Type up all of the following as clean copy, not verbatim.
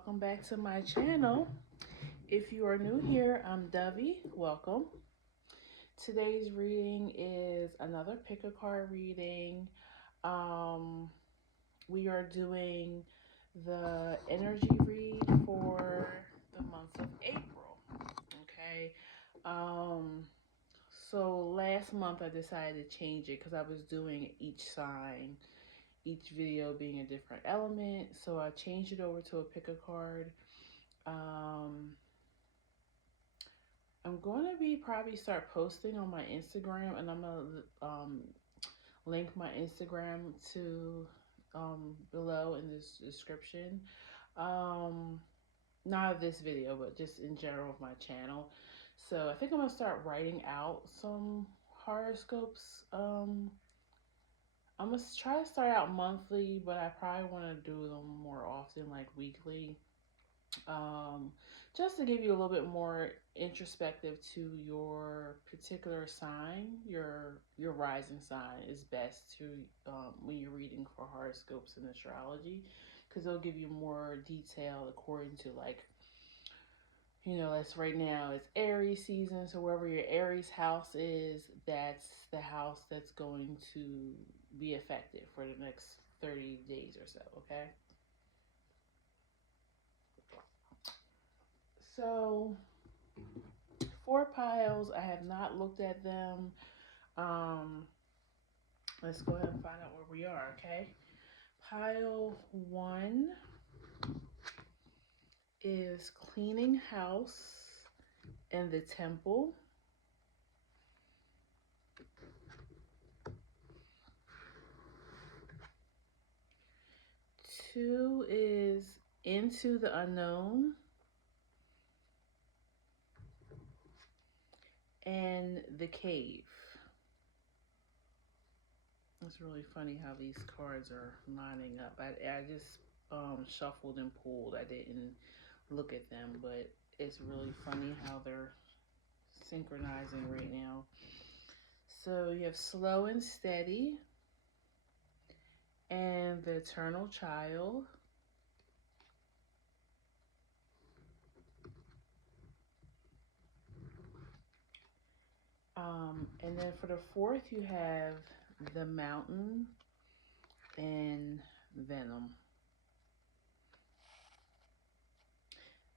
welcome back to my channel. If you are new here, I'm Dovey. Welcome. Today's reading is another pick a card reading. Um, we are doing the energy read for the month of April. Okay. Um, so last month I decided to change it because I was doing each sign, each video being a different element. So I changed it over to a pick a card. I'm going to be probably start posting on my Instagram, and I'm going to link my Instagram to below in this description. Um, Not this video, but just in general of my channel. So I think I'm going to start writing out some horoscopes. I'm going to try to start out monthly, but I probably want to do them more often, like weekly. um, just to give you a little bit more introspective to your particular sign. Your rising sign is best to when you're reading for horoscopes and astrology, because they'll give you more detail according to, like, that's right now it's Aries season, so wherever your Aries house is, that's the house that's going to be effective for the next 30 days or so. Okay, so 4 piles. I have not looked at them. Um, let's go ahead and find out where we are, okay? Pile 1 is cleaning house and the temple. Two is into the unknown. And the cave. It's really funny how these cards are lining up. I just shuffled and pulled. I didn't look at them, but it's really funny how they're synchronizing right now. So you have slow and steady, and the eternal child. And then for the fourth, you have the mountain and venom.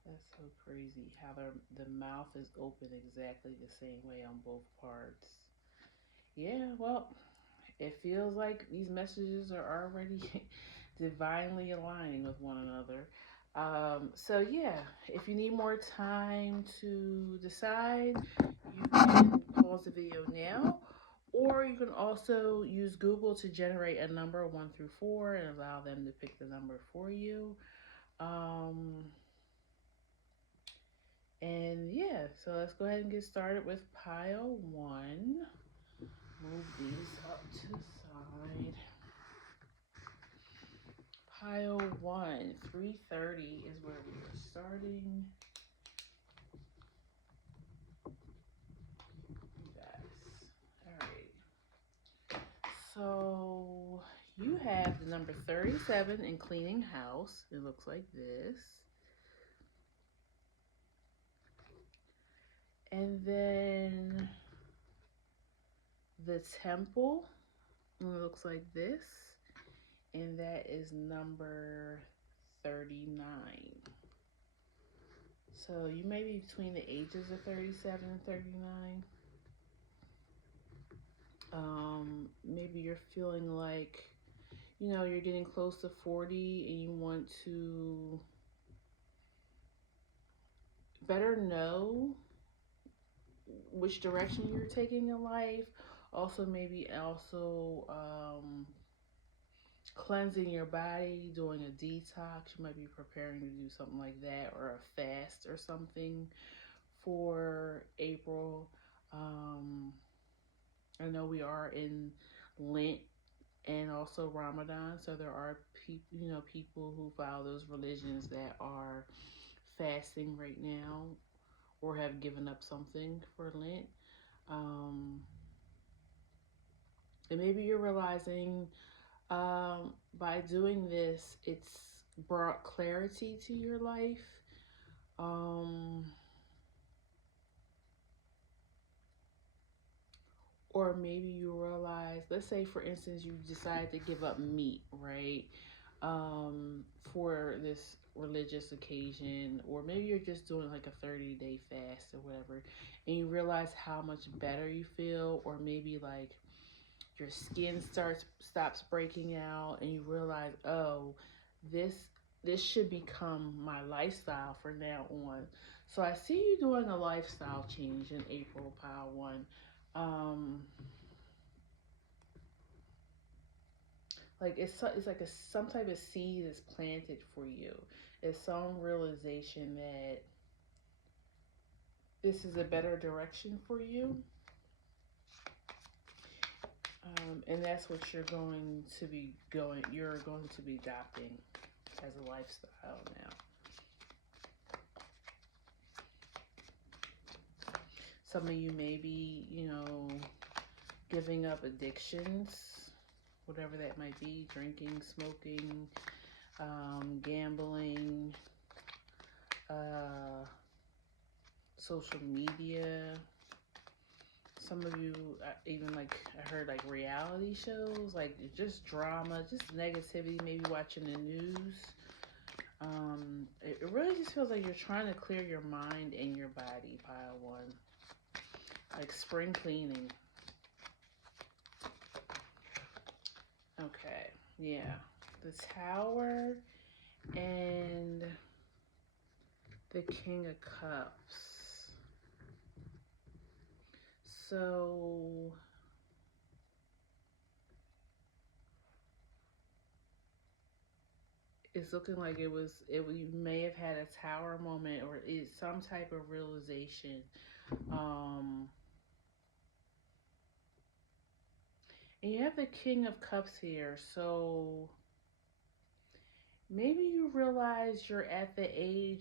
That's so crazy how the mouth is open exactly the same way on both parts. Yeah, well, it feels like these messages are already divinely aligning with one another. So yeah, if you need more time to decide, you can pause the video now, or you can also use Google to generate a number 1 through 4 and allow them to pick the number for you. And yeah, so let's go ahead and get started with pile 1. Move these up to the side. Pile 1, 330 is where we are starting. Yes. All right. So you have the number 37 in cleaning house. It looks like this. And then the temple, it looks like this. And that is number 39. So you may be between the ages of 37 and 39. Maybe you're feeling like, you're getting close to 40 and you want to better know which direction you're taking in life. Also, maybe cleansing your body, doing a detox. You might be preparing to do something like that, or a fast or something for April. I know we are in Lent and also Ramadan, so there are people who follow those religions that are fasting right now or have given up something for Lent. And maybe you're realizing by doing this, it's brought clarity to your life. Um, or maybe you realize, let's say for instance, you decide to give up meat, right? For this religious occasion, or maybe you're just doing like a 30-day fast or whatever, and you realize how much better you feel, or maybe like your skin stops breaking out, and you realize, oh, this this should become my lifestyle from now on. So I see you doing a lifestyle change in April, pile one. Um, like it's like some type of seed is planted for you. It's some realization that this is a better direction for you, and that's what you're going to be adopting as a lifestyle now. Some of you may be, giving up addictions, whatever that might be: drinking, smoking, gambling, uh, social media. Some of you, even like I heard, like reality shows, like just drama, just negativity, maybe watching the news. It really just feels like you're trying to clear your mind and your body, pile one. Like spring cleaning. Okay, yeah. The Tower and the King of Cups. So it's looking like you may have had a tower moment, or it's some type of realization. Um, and you have the King of Cups here, so maybe you realize you're at the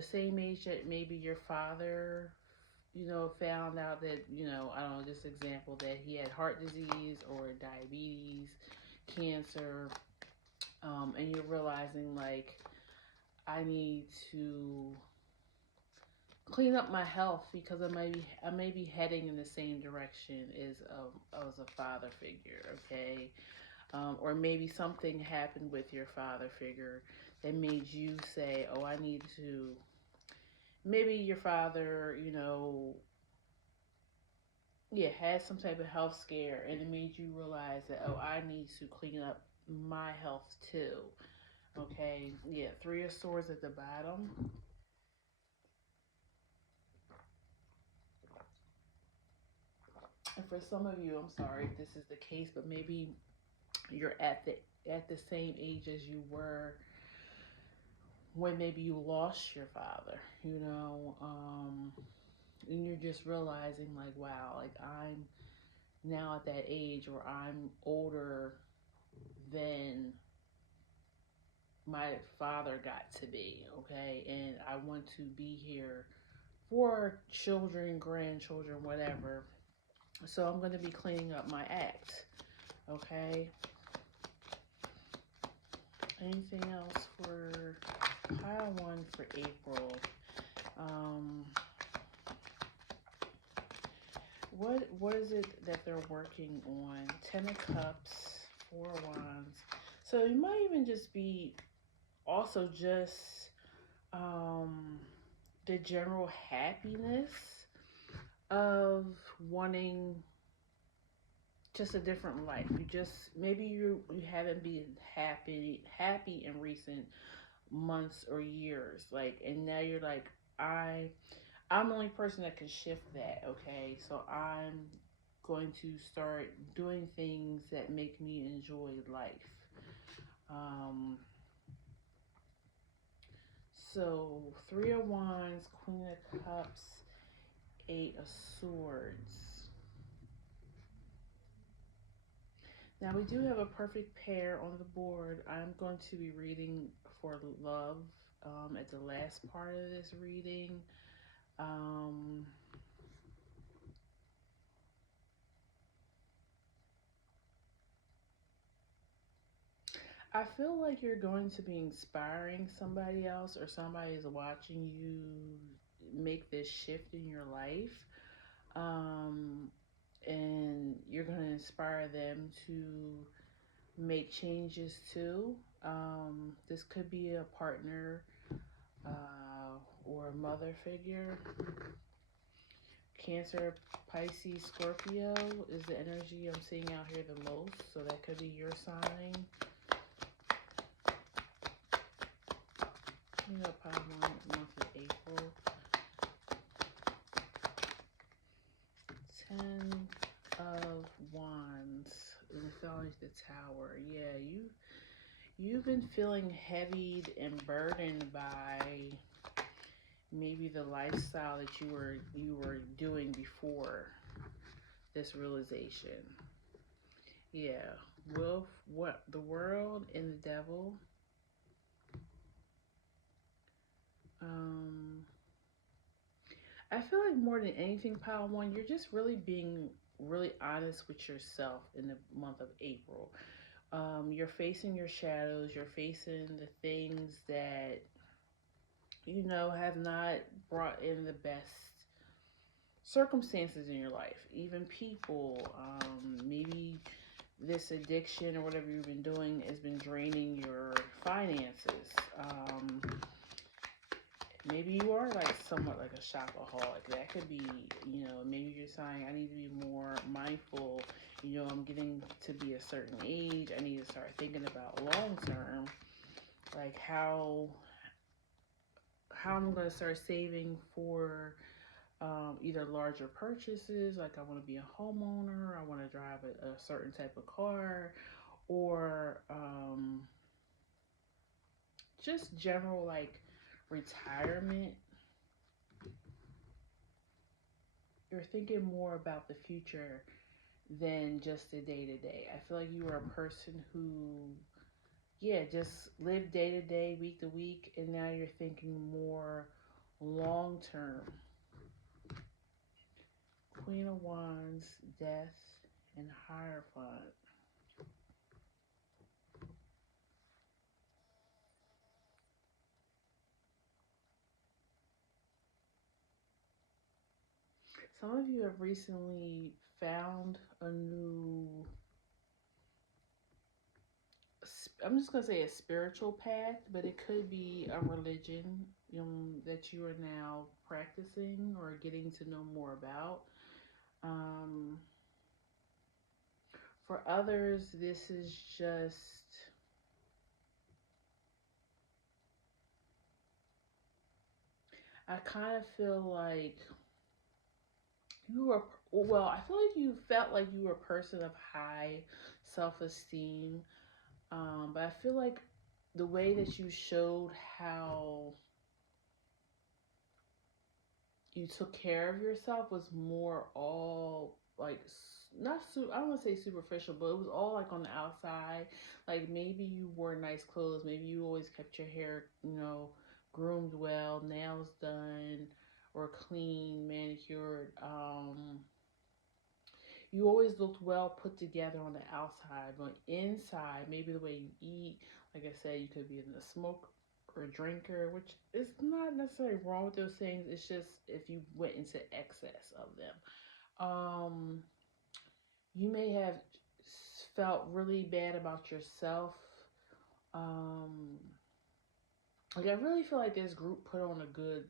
same age that maybe your father, found out that, I don't know, this example, that he had heart disease or diabetes, cancer, and you're realizing, like, I need to clean up my health because I may be heading in the same direction as a father figure, okay? Or maybe something happened with your father figure that made you say, "Oh, I need to." Maybe your father, yeah, had some type of health scare, and it made you realize that, oh, I need to clean up my health too. Okay, yeah, Three of Swords at the bottom. And for some of you, I'm sorry if this is the case, but maybe you're at the same age as you were when maybe you lost your father, and you're just realizing, like, wow, like I'm now at that age where I'm older than my father got to be, okay? And I want to be here for children, grandchildren, whatever. So I'm going to be cleaning up my act, okay? Anything else for pile one for April? Um, what is it that they're working on? Ten of Cups, Four of Wands. So you might even just be also just the general happiness of wanting just a different life. You just maybe you haven't been happy in recent months or years, like, and now you're like, I'm the only person that can shift that. Okay, so I'm going to start doing things that make me enjoy life. Um, so Three of Wands, Queen of Cups, Eight of Swords. Now we do have a perfect pair on the board. I'm going to be reading for love at the last part of this reading. Um, I feel like you're going to be inspiring somebody else, or somebody is watching you make this shift in your life. Um, and you're going to inspire them to make changes too. This could be a partner, or a mother figure. Cancer, Pisces, Scorpio is the energy I'm seeing out here the most. So that could be your sign. You know, probably month of April. 10 of Wands. And it felt like the Tower. Yeah, you've been feeling heavied and burdened by maybe the lifestyle that you were doing before this realization. Yeah. Wolf, what the world and the devil. Um I feel like more than anything, Pile One, you're just really being really honest with yourself in the month of April. You're facing your shadows, you're facing the things that have not brought in the best circumstances in your life, even people. Maybe this addiction or whatever you've been doing has been draining your finances. Maybe you are like somewhat like a shopaholic. That could be, maybe you're saying, I need to be more mindful. I'm getting to be a certain age. I need to start thinking about long term, like how I'm going to start saving for either larger purchases, like I want to be a homeowner, I want to drive a certain type of car, or just general like retirement. You're thinking more about the future than just the day to day. I feel like you are a person who, yeah, just live day to day, week to week, and now you're thinking more long term. Queen of Wands, Death, and Hierophant. Some of you have recently found a new, I'm just going to say a spiritual path, but it could be a religion that you are now practicing or getting to know more about. Um, for others, this is just, I kind of feel like you were, well, I feel like you felt like you were a person of high self esteem. But I feel like the way that you showed how you took care of yourself was more all like not I don't want to say superficial, but it was all like on the outside. Like maybe you wore nice clothes, maybe you always kept your hair, groomed well, nails done or clean, manicured. You always looked well put together on the outside, but inside, maybe the way you eat, like I said, you could be in a smoke or drinker, which is not necessarily wrong with those things. It's just if you went into excess of them. Um, you may have felt really bad about yourself. Um, like I really feel like this group put on a good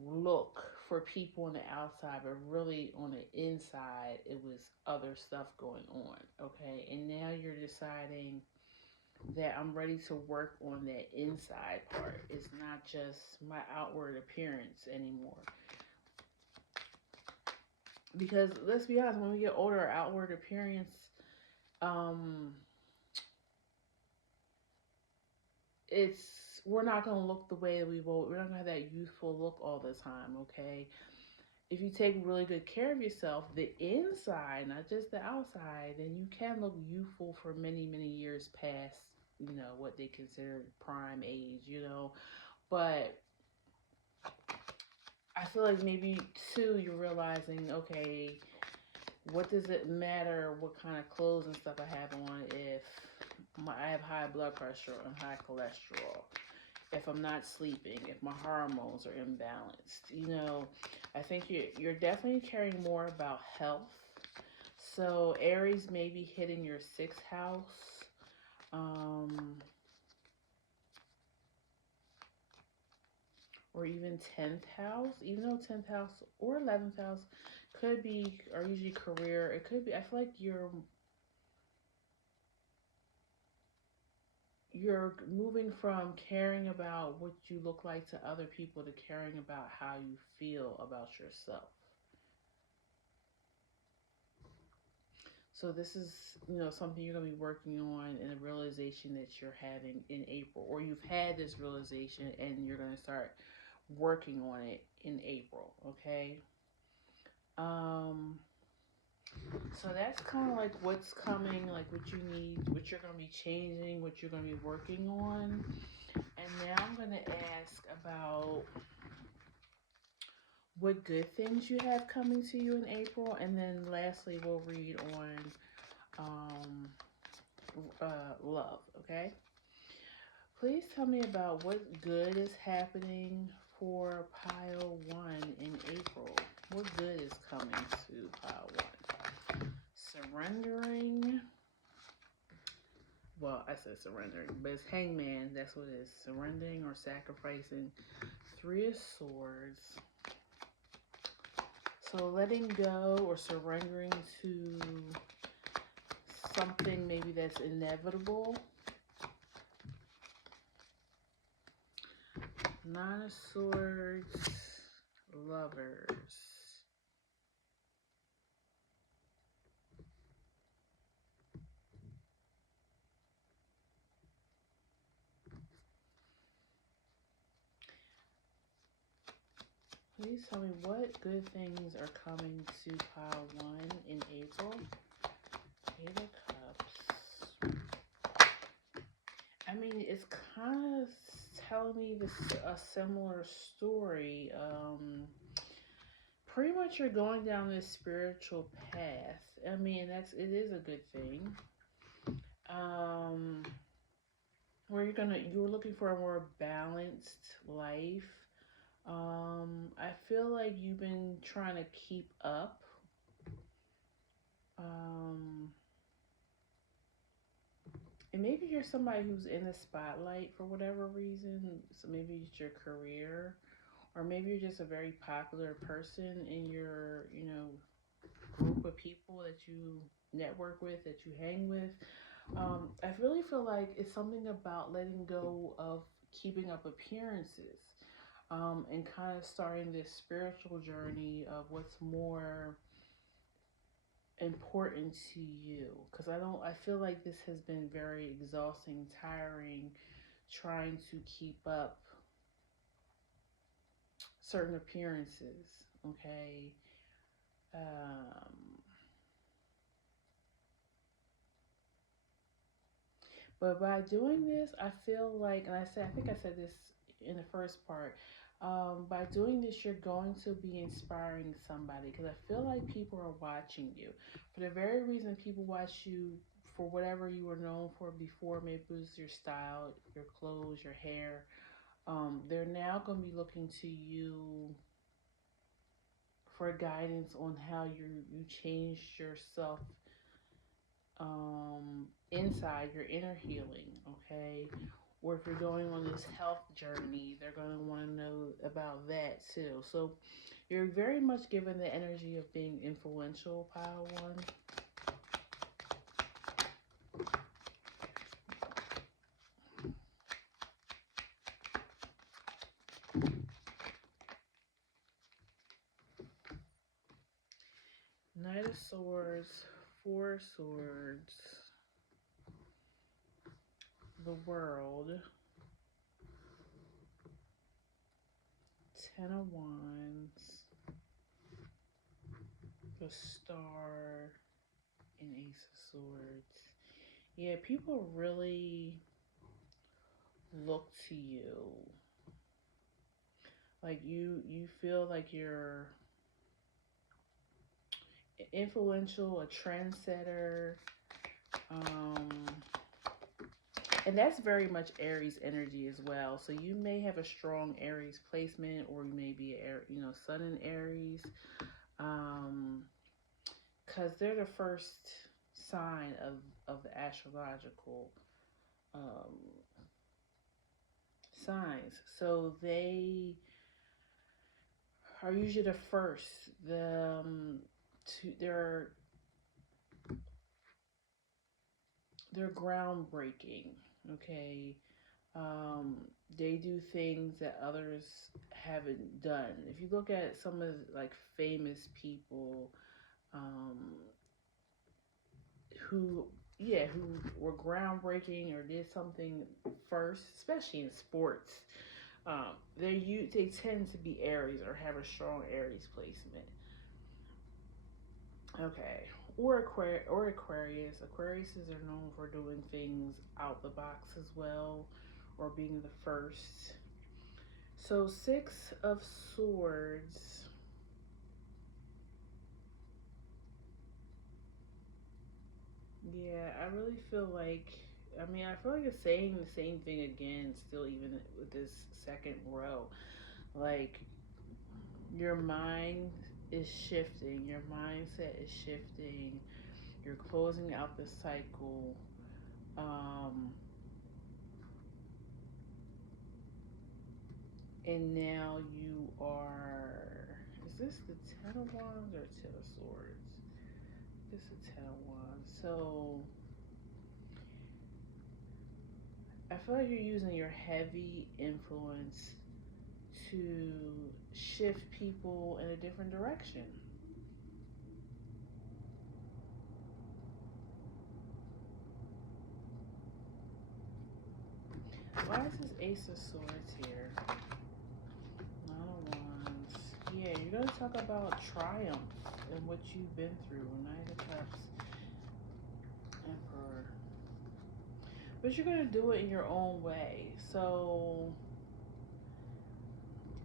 look for people on the outside, but really on the inside, it was other stuff going on. Okay, and now you're deciding that I'm ready to work on that inside part. It's not just my outward appearance anymore. Because let's be honest, when we get older, our outward appearance, um, it's we're not gonna look the way that we're not gonna have that youthful look all the time. Okay, if you take really good care of yourself, the inside, not just the outside, then you can look youthful for many, many years past, what they consider prime age. But I feel like maybe too, you're realizing, okay, What does it matter what kind of clothes and stuff I have on if I have high blood pressure and high cholesterol? If I'm not sleeping, if my hormones are imbalanced, I think you're definitely caring more about health. So Aries may be hitting your sixth house, um, or even 10th house. Even though 10th house or 11th house could be, or usually career. It could be. I feel like you're moving from caring about what you look like to other people to caring about how you feel about yourself. So this is, something you're going to be working on, and a realization that you're having in April, or you've had this realization and you're going to start working on it in April, okay? Um so that's kind of like what's coming, like what you need, what you're going to be changing, what you're going to be working on. And now I'm going to ask about what good things you have coming to you in April, and then lastly we'll read on um love, okay? Please tell me about what good is happening for pile one in April. What good is coming to pile one? Surrendering. Well, I said surrendering, but it's hangman. That's what it is. Surrendering or sacrificing. Three of Swords. So letting go or surrendering to something maybe that's inevitable. Nine of Swords, Lovers. Please tell me what good things are coming to pile one in April. Eight of Cups. I mean, it's kind of telling me a similar story. Pretty much you're going down this spiritual path. I mean, it is a good thing. Um, where you're looking for a more balanced life. I feel like you've been trying to keep up. Um, and maybe you're somebody who's in the spotlight for whatever reason. So maybe it's your career, or maybe you're just a very popular person in your, group of people that you network with, that you hang with. I really feel like it's something about letting go of keeping up appearances, and kind of starting this spiritual journey of what's more important to you. Because I feel like this has been very exhausting, tiring, trying to keep up certain appearances, okay? Um, But by doing this, I feel like, and I think I said this in the first part. By doing this, you're going to be inspiring somebody, because I feel like people are watching you for the very reason people watch you for whatever you were known for before. Maybe it was your style, your clothes, your hair. They're now going to be looking to you for guidance on how you changed yourself, inside, your inner healing, okay? Or if you're going on this health journey, they're going to want to know about that too. So you're very much given the energy of being influential, pile one. Knight of Swords, Four of Swords, the World, Ten of Wands, the Star, and Ace of Swords. Yeah, people really look to you. Like you feel like influential, a trendsetter. Um, and that's very much Aries energy as well. So you may have a strong Aries placement, or you may be Sun in Aries, um, because they're the first sign of the astrological um, signs. So they are usually the first. They're groundbreaking. Okay, um, they do things that others haven't done. If you look at some of like famous people, um, who who were groundbreaking or did something first, especially in sports. They tend to be Aries or have a strong Aries placement. Okay, or Aquarius. Aquariuses are known for doing things out the box as well, or being the first. So Six of Swords. Yeah, I really feel like. I mean, I feel like it's saying the same thing again, still, even with this second row. Like, your mind is shifting, your mindset is shifting, you're closing out the cycle. Um, and now you are. Is this the Ten of Wands or Ten of Swords? This is the Ten of Wands. So, I feel like you're using your heavy influence to shift people in a different direction. Why is this Ace of Swords here? Nine of Wands. Yeah, you're going to talk about triumph and what you've been through. Nine of Cups, Emperor. But you're going to do it in your own way. So,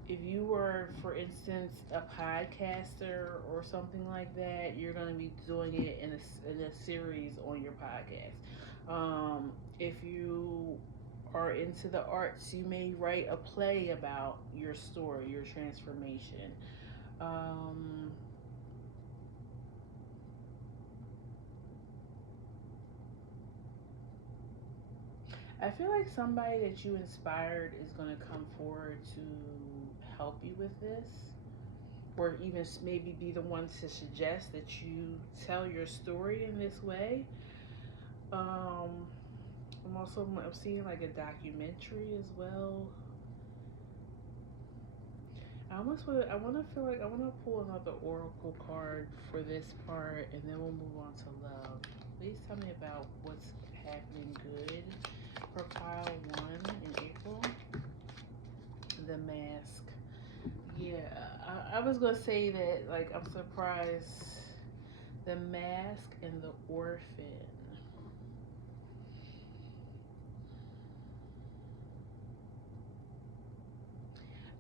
if you were, for instance, a podcaster or something like that, you're going to be doing it in a series on your podcast. If you are into the arts, you may write a play about your story, your transformation. Um, I feel like somebody that you inspired is going to come forward to help you with this, or even maybe be the one to suggest that you tell your story in this way. Um, I'm seeing like a documentary as well. I want to feel like I want to pull another oracle card for this part, and then we'll move on to love. Please tell me about what's happening good for pile one in April. The Mask. Yeah, I was gonna say that. Like, I'm surprised. The Mask and the Orphan.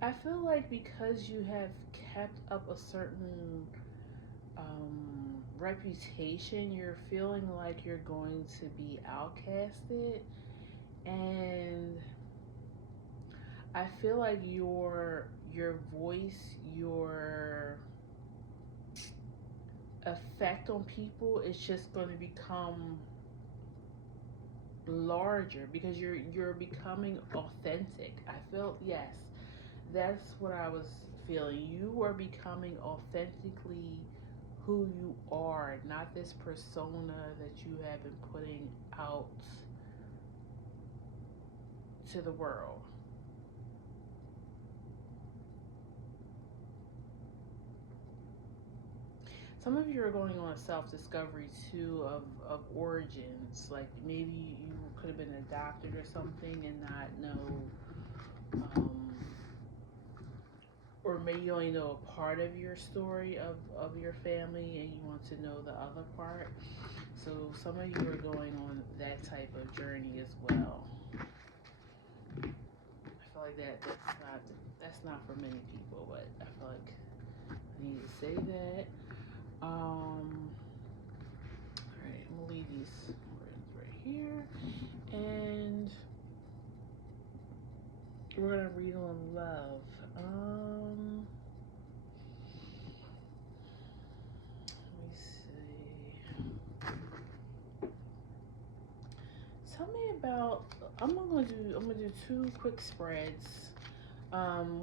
I feel like because you have kept up a certain reputation, you're feeling like you're going to be outcasted, and I feel like your voice, your effect on people is just going to become larger because you're becoming authentic. I feel, yes, that's what I was feeling. You are becoming authentically who you are, not this persona that you have been putting out to the world. Some of you are going on a self-discovery too of origins. Like, maybe you could have been adopted or something and not know, or maybe you only know a part of your story of your family and you want to know the other part. So some of you are going on that type of journey as well. I feel like that's not for many people, but I feel like I need to say that. All right, I'm gonna leave these words right here, and we're gonna read on love. Let me see. Tell me about. I'm gonna do two quick spreads.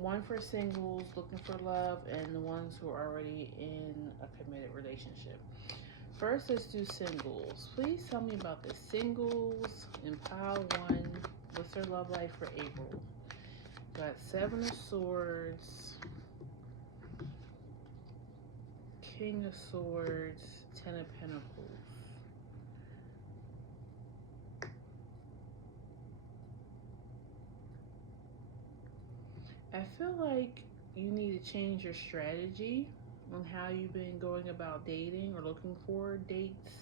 One for singles looking for love, and the ones who are already in a committed relationship. First, let's do singles. Please tell me about the singles in pile one. What's their love life for April? Got Seven of Swords, King of Swords, Ten of Pentacles. I feel like you need to change your strategy on how you've been going about dating or looking for dates.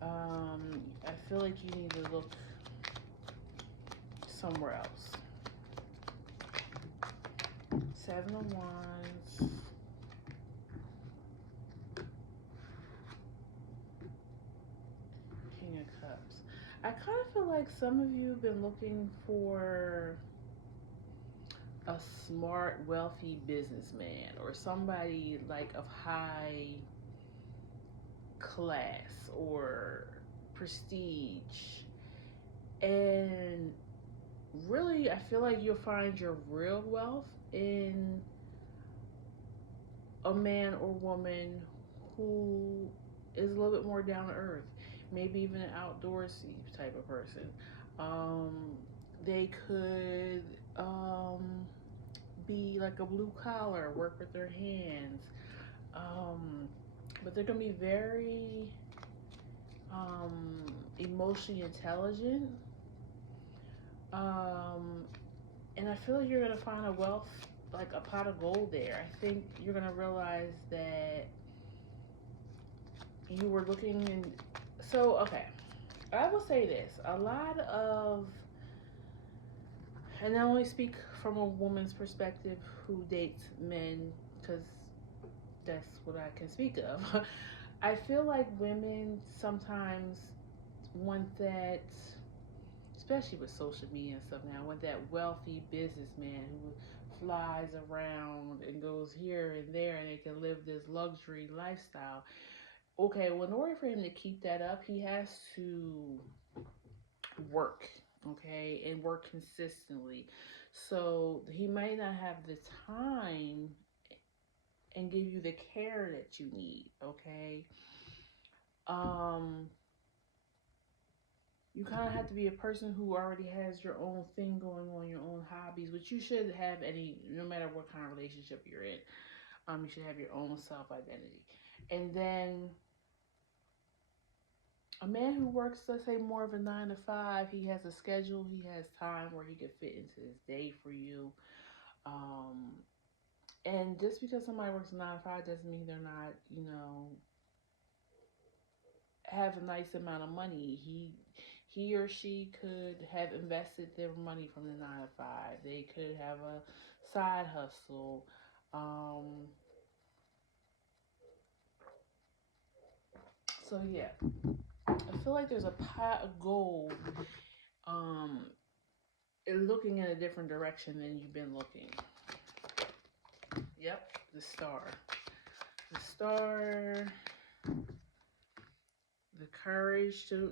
I feel like you need to look somewhere else. Seven of Wands. King of Cups. I kind of feel like some of you have been looking for a smart, wealthy businessman or somebody like of high class or prestige. And really, I feel like you'll find your real wealth in a man or woman who is a little bit more down to earth, maybe even an outdoorsy type of person. They could be like a blue collar, work with their hands, but they're gonna be very emotionally intelligent. And I feel like you're gonna find a wealth, like a pot of gold there. I think you're gonna realize that you were looking in. So, okay, I will say this: a lot of, and I only speak from a woman's perspective who dates men, because that's what I can speak of. I feel like women sometimes want that, especially with social media and stuff now, want that wealthy businessman who flies around and goes here and there and they can live this luxury lifestyle. Okay, well, in order for him to keep that up, he has to work, okay, and work consistently. So he might not have the time and give you the care that you need, okay? Um, you kind of have to be a person who already has your own thing going on, your own hobbies, which you should have no matter what kind of relationship you're in. You should have your own self identity. And then a man who works, let's say, more of a 9 to 5, he has a schedule, he has time where he could fit into his day for you. Um, and just because somebody works a 9 to 5 doesn't mean they're not, have a nice amount of money. He or she could have invested their money from the 9 to 5. They could have a side hustle. So yeah, I feel like there's a pot of gold. Um, Looking in a different direction than you've been looking. Yep, the star. The star. The courage to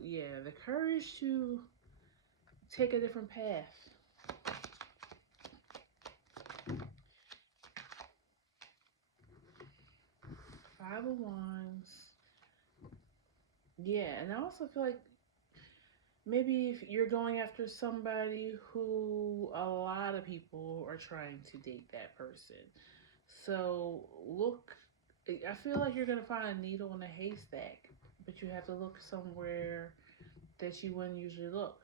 take a different path. Five of Wands. Yeah, and I also feel like maybe if you're going after somebody who a lot of people are trying to date that person. So I feel like you're going to find a needle in a haystack, but you have to look somewhere that you wouldn't usually look.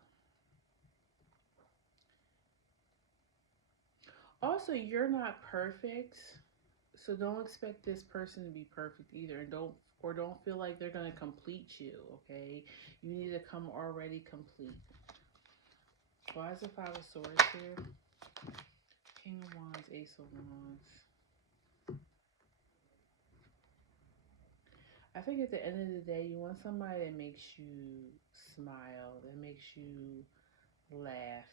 Also, you're not perfect, so don't expect this person to be perfect either, and don't feel like they're going to complete you, okay? You need to come already complete. Why is the Five of Swords here? King of Wands, Ace of Wands. I think at the end of the day, you want somebody that makes you smile, that makes you laugh.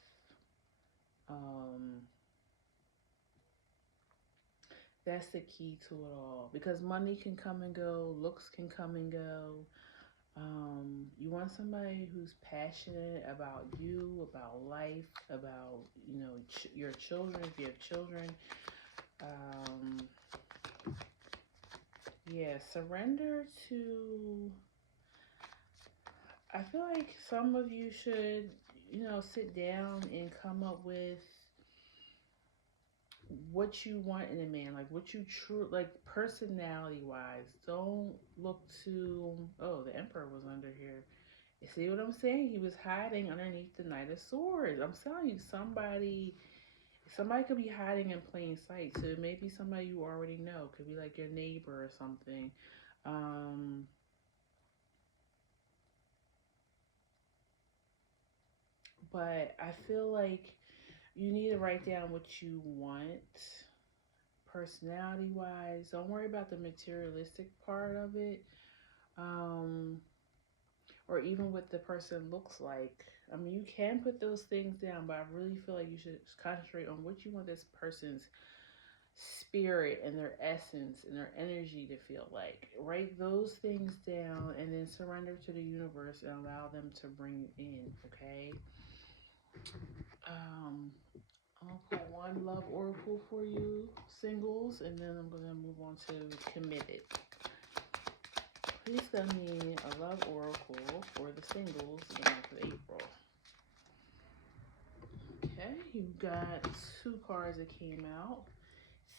Um, that's the key to it all because money can come and go, looks can come and go. You want somebody who's passionate about you, about life, about your children if you have children. Um, yeah, surrender to. I feel like some of you should, sit down and come up with what you want in a man, like what you true, like personality wise. Don't look to. Oh, the emperor was under here. You see what I'm saying? He was hiding underneath the Knight of Swords. I'm telling you, somebody could be hiding in plain sight. So it may be somebody you already know. Could be like your neighbor or something. Um, but I feel like you need to write down what you want personality wise. Don't worry about the materialistic part of it. Um, or even what the person looks like. I mean, you can put those things down, but I really feel like you should concentrate on what you want this person's spirit and their essence and their energy to feel like. Write those things down and then surrender to the universe and allow them to bring it in, okay? Um, I'll put one love oracle for you, singles, and then I'm going to move on to committed. Please send me a love oracle for the singles in the month of April. Okay, you got two cards that came out.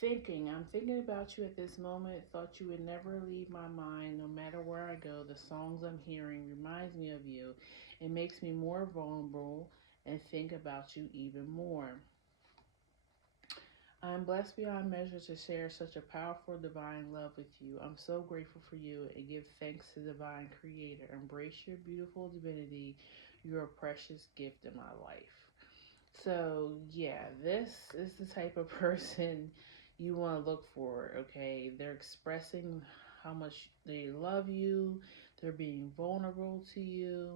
I'm thinking about you at this moment. Thought you would never leave my mind, no matter where I go. The songs I'm hearing reminds me of you. It makes me more vulnerable and think about you even more. I am blessed beyond measure to share such a powerful divine love with you. I'm so grateful for you and give thanks to divine creator. Embrace your beautiful divinity. You're a precious gift in my life. So, yeah, this is the type of person you want to look for, okay? They're expressing how much they love you, they're being vulnerable to you.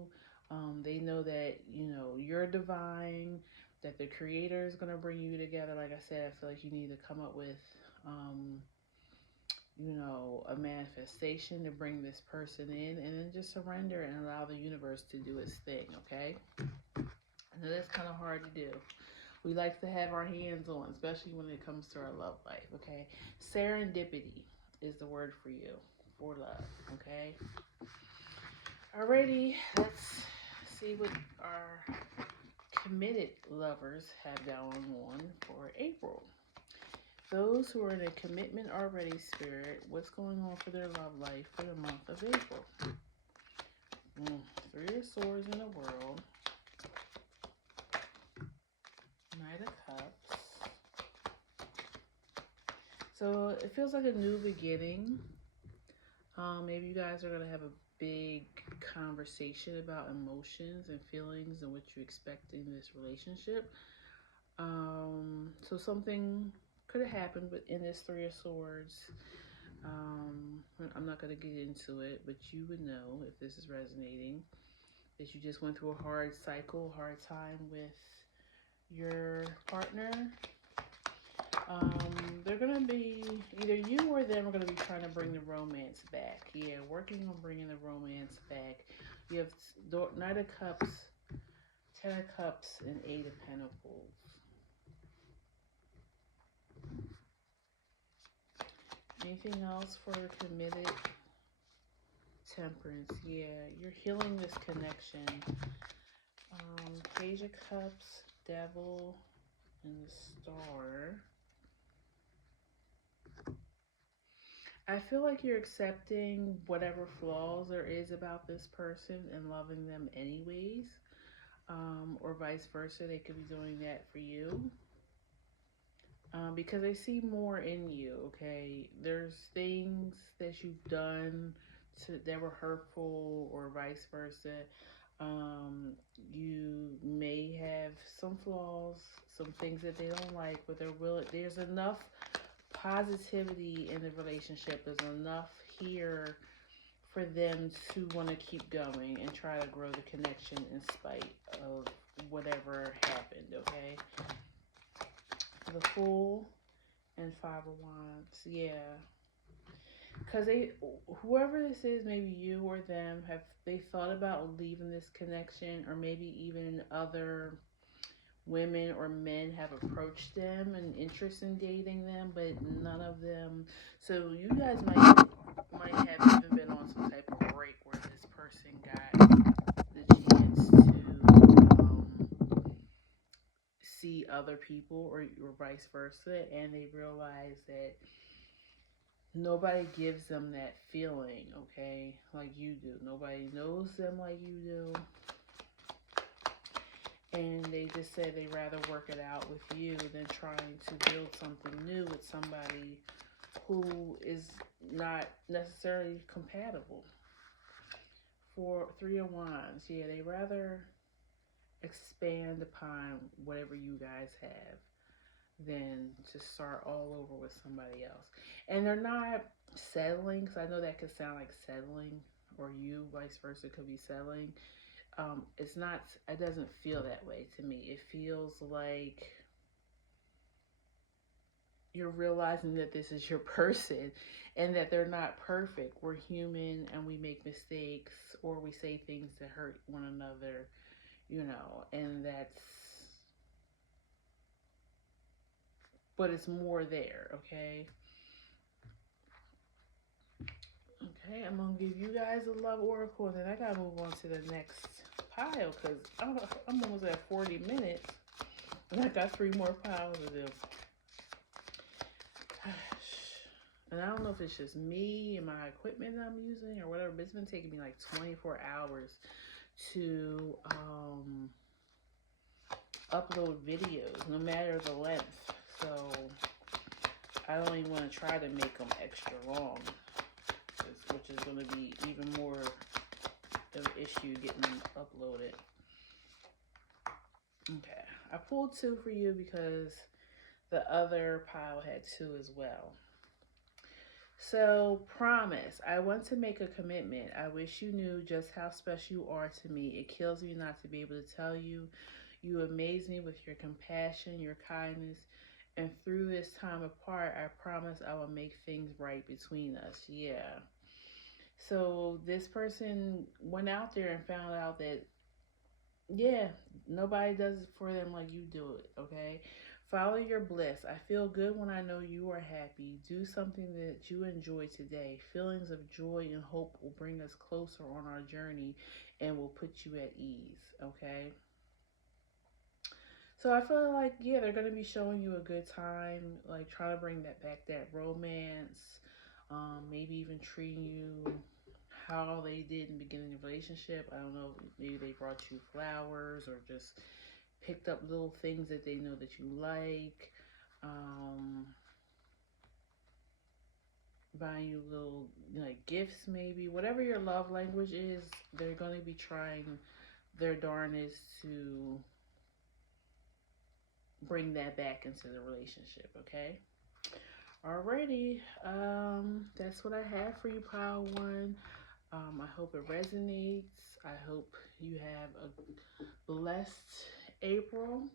They know that, you're divine, that the creator is going to bring you together. Like I said, I feel like you need to come up with, um, a manifestation to bring this person in and then just surrender and allow the universe to do its thing, okay? I know that's kind of hard to do. We like to have our hands on, especially when it comes to our love life, okay? Serendipity is the word for you, for love, okay? Alrighty, let's see what our committed lovers have going on for April. Those who are in a commitment already spirit, what's going on for their love life for the month of April? Three of Swords in the world. Knight of Cups. So it feels like a new beginning. Maybe you guys are going to have a big conversation about emotions and feelings and what you expect in this relationship. So something could have happened in this Three of Swords. I'm not going to get into it, but you would know if this is resonating that you just went through a hard cycle, hard time with your partner. They're going to be, either you or them are going to be trying to bring the romance back. Yeah, working on bringing the romance back. You have Knight of Cups, Ten of Cups, and Eight of Pentacles. Anything else for committed? Temperance. Yeah, you're healing this connection. Page of Cups, Devil, and the Star. I feel like you're accepting whatever flaws there is about this person and loving them anyways. Or vice versa, they could be doing that for you. Because they see more in you, okay? There's things that you've done that were hurtful or vice versa. You may have some flaws, some things that they don't like, but there's enough positivity in the relationship. There's enough here for them to want to keep going and try to grow the connection in spite of whatever happened, okay? The Fool and Five of Wands, yeah. Because whoever this is, maybe you or them, have they thought about leaving this connection, or maybe even other women or men have approached them and interest in dating them, but none of them. So you guys might have even been on some type of break where this person got the chance to see other people, or vice versa, and they realize that nobody gives them that feeling, okay, like you do. Nobody knows them like you do. And they just said they'd rather work it out with you than trying to build something new with somebody who is not necessarily compatible. For Three of Wands, yeah, they rather expand upon whatever you guys have than to start all over with somebody else. And they're not settling, because I know that could sound like settling, or you, vice versa, could be settling. It's not, it doesn't feel that way to me. It feels like you're realizing that this is your person and that they're not perfect. We're human and we make mistakes, or we say things that hurt one another, and that's, but it's more there, okay? Okay, I'm gonna give you guys a love oracle, and then I gotta move on to the next pile because I'm almost at 40 minutes, and I got 3 more piles to do. And I don't know if it's just me and my equipment I'm using or whatever, but it's been taking me like 24 hours to upload videos, no matter the length. So I don't even want to try to make them extra long, which is going to be even more of an issue getting them uploaded. Okay, I pulled 2 for you because the other pile had 2 as well. So, promise, I want to make a commitment. I wish you knew just how special you are to me. It kills me not to be able to tell you. You amaze me with your compassion, your kindness, and through this time apart, I promise I will make things right between us. Yeah. So, this person went out there and found out that, yeah, nobody does it for them like you do it, okay? Follow your bliss. I feel good when I know you are happy. Do something that you enjoy today. Feelings of joy and hope will bring us closer on our journey and will put you at ease, okay? So I feel like, yeah, they're going to be showing you a good time, like trying to bring that romance, maybe even treating you how they did in the beginning of the relationship. I don't know, maybe they brought you flowers or just picked up little things that they know that you like, buying you little like gifts, maybe whatever your love language is. They're going to be trying their darnest to bring that back into the relationship, okay? Alrighty, that's what I have for you, pile 1. I hope it resonates. I hope you have a blessed April.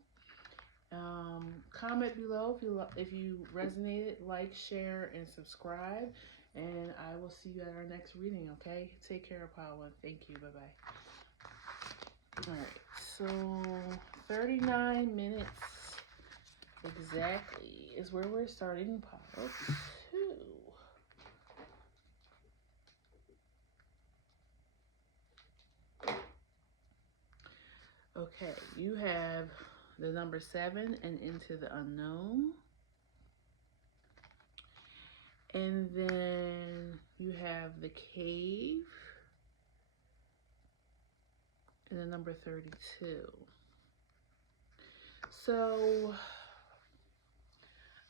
Comment below if you resonated, like, share, and subscribe. And I will see you at our next reading, okay? Take care, pile 1. Thank you. Bye-bye. All right, so 39 minutes exactly is where we're starting pile 2. Okay, you have the number 7 and Into the Unknown. And then you have the Cave and the number 32. So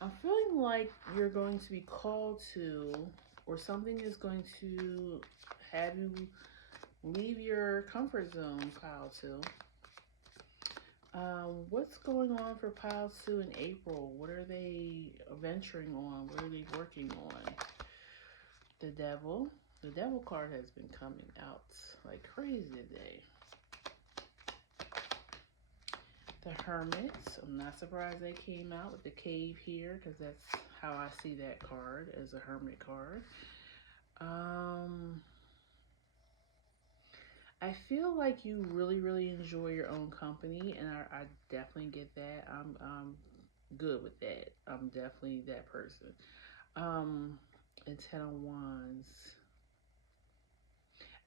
I'm feeling like you're going to be called to, or something is going to have you leave your comfort zone, pile 2. What's going on for pile 2 in April? What are they venturing on? What are they working on? The Devil. The devil card has been coming out like crazy today. The Hermit. I'm not surprised they came out with the cave here because that's how I see that card, as a Hermit card. I feel like you really, really enjoy your own company, and I definitely get that. I'm good with that. I'm definitely that person. And Ten of Wands.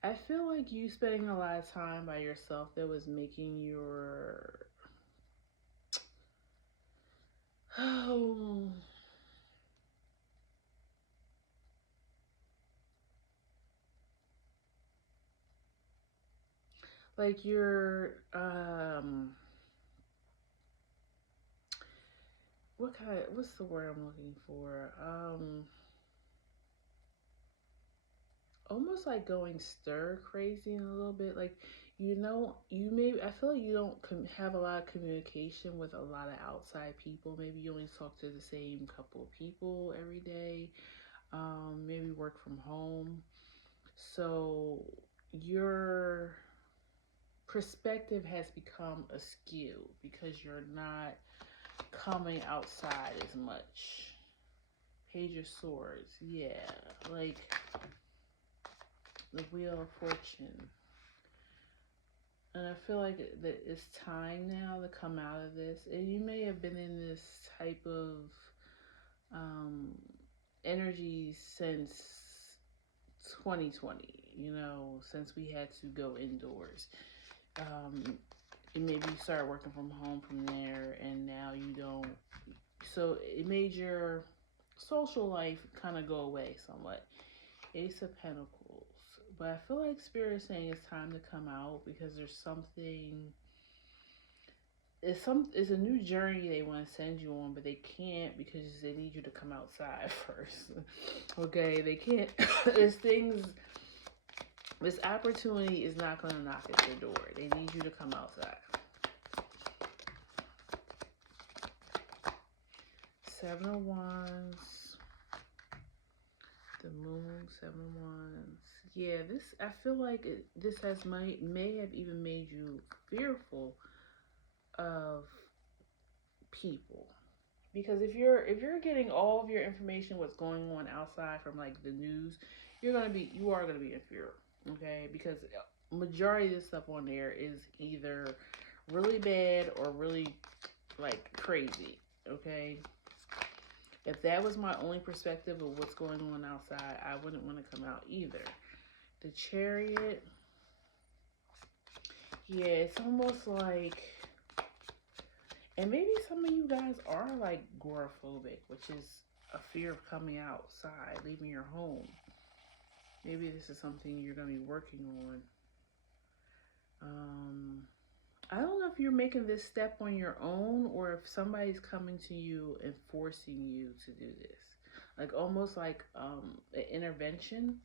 I feel like you spending a lot of time by yourself that was making your oh, like your what's the word I'm looking for? Almost like going stir crazy in a little bit. Like, you maybe, I feel like you don't have a lot of communication with a lot of outside people. Maybe you only talk to the same couple of people every day. Maybe work from home. So your perspective has become askew because you're not coming outside as much. Page of Swords, yeah, like the Wheel of Fortune. And I feel like that it's time now to come out of this. And you may have been in this type of um, energy since 2020, since we had to go indoors. Um, and maybe you started working from home from there, and now you don't. So it made your social life kind of go away somewhat. Ace of Pentacles. But I feel like Spirit is saying it's time to come out because there's something. It's a new journey they want to send you on, but they can't because they need you to come outside first. Okay, they can't. There's things. This opportunity is not going to knock at your door. They need you to come outside. Seven of Wands. The Moon, Seven of Wands. Yeah, I feel like this may have even made you fearful of people, because if you're getting all of your information, what's going on outside from like the news, you are gonna be in fear. Okay, because majority of this stuff on there is either really bad or really like crazy. Okay, if that was my only perspective of what's going on outside, I wouldn't want to come out either. The Chariot. Yeah, it's almost like, and maybe some of you guys are like agoraphobic, which is a fear of coming outside, leaving your home. Maybe this is something you're going to be working on. I don't know if you're making this step on your own or if somebody's coming to you and forcing you to do this. Like almost like an intervention.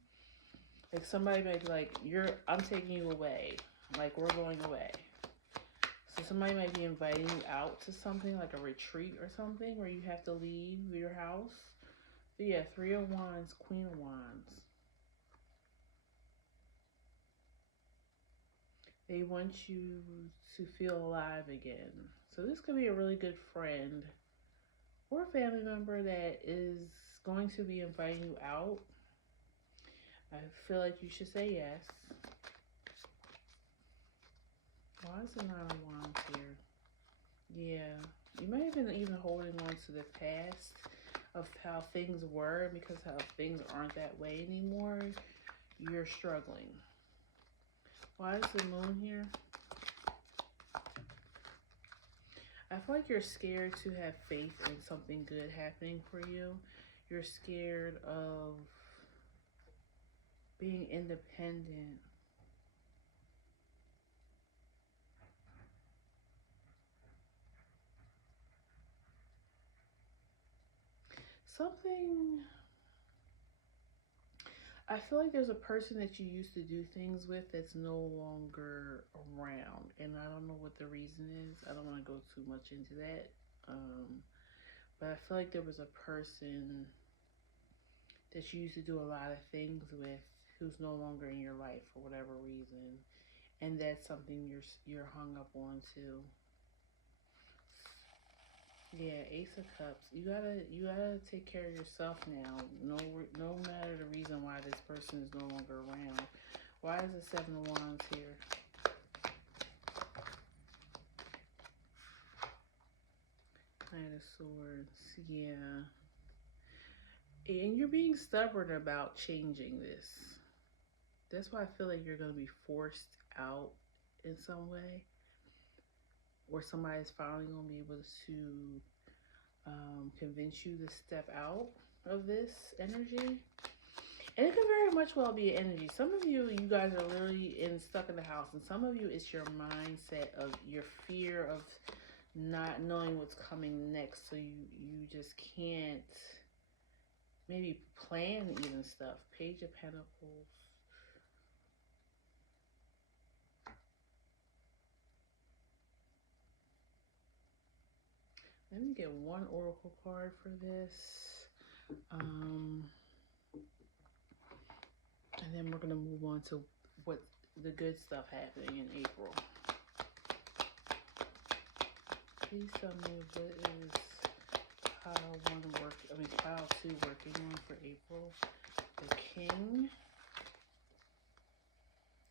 Like somebody might be like, I'm taking you away. Like we're going away. So somebody might be inviting you out to something like a retreat or something where you have to leave your house. But yeah, Three of Wands, Queen of Wands. They want you to feel alive again. So this could be a really good friend or a family member that is going to be inviting you out. I feel like you should say yes. Why is the Nine of Wands here? Yeah, you may have been even holding on to the past of how things were, because how things aren't that way anymore. You're struggling. Why is the Moon here? I feel like you're scared to have faith in something good happening for you. You're scared of being independent. Something, I feel like there's a person that you used to do things with that's no longer around, and I don't know what the reason is. I don't want to go too much into that, but I feel like there was a person that you used to do a lot of things with, who's no longer in your life for whatever reason, and that's something you're hung up on too. Yeah, Ace of Cups. You gotta take care of yourself now. No matter the reason why this person is no longer around. Why is the Seven of Wands here? Knight of Swords. Yeah. And you're being stubborn about changing this. That's why I feel like you're going to be forced out in some way. Or somebody's finally going to be able to convince you to step out of this energy. And it could very much well be an energy. Some of you guys are literally stuck in the house. And some of you, it's your mindset of your fear of not knowing what's coming next. So you just can't maybe plan even stuff. Page of Pentacles. Let me get one oracle card for this. And then we're going to move on to what the good stuff happening in April. Please tell me what is pile 2 working on for April. The King.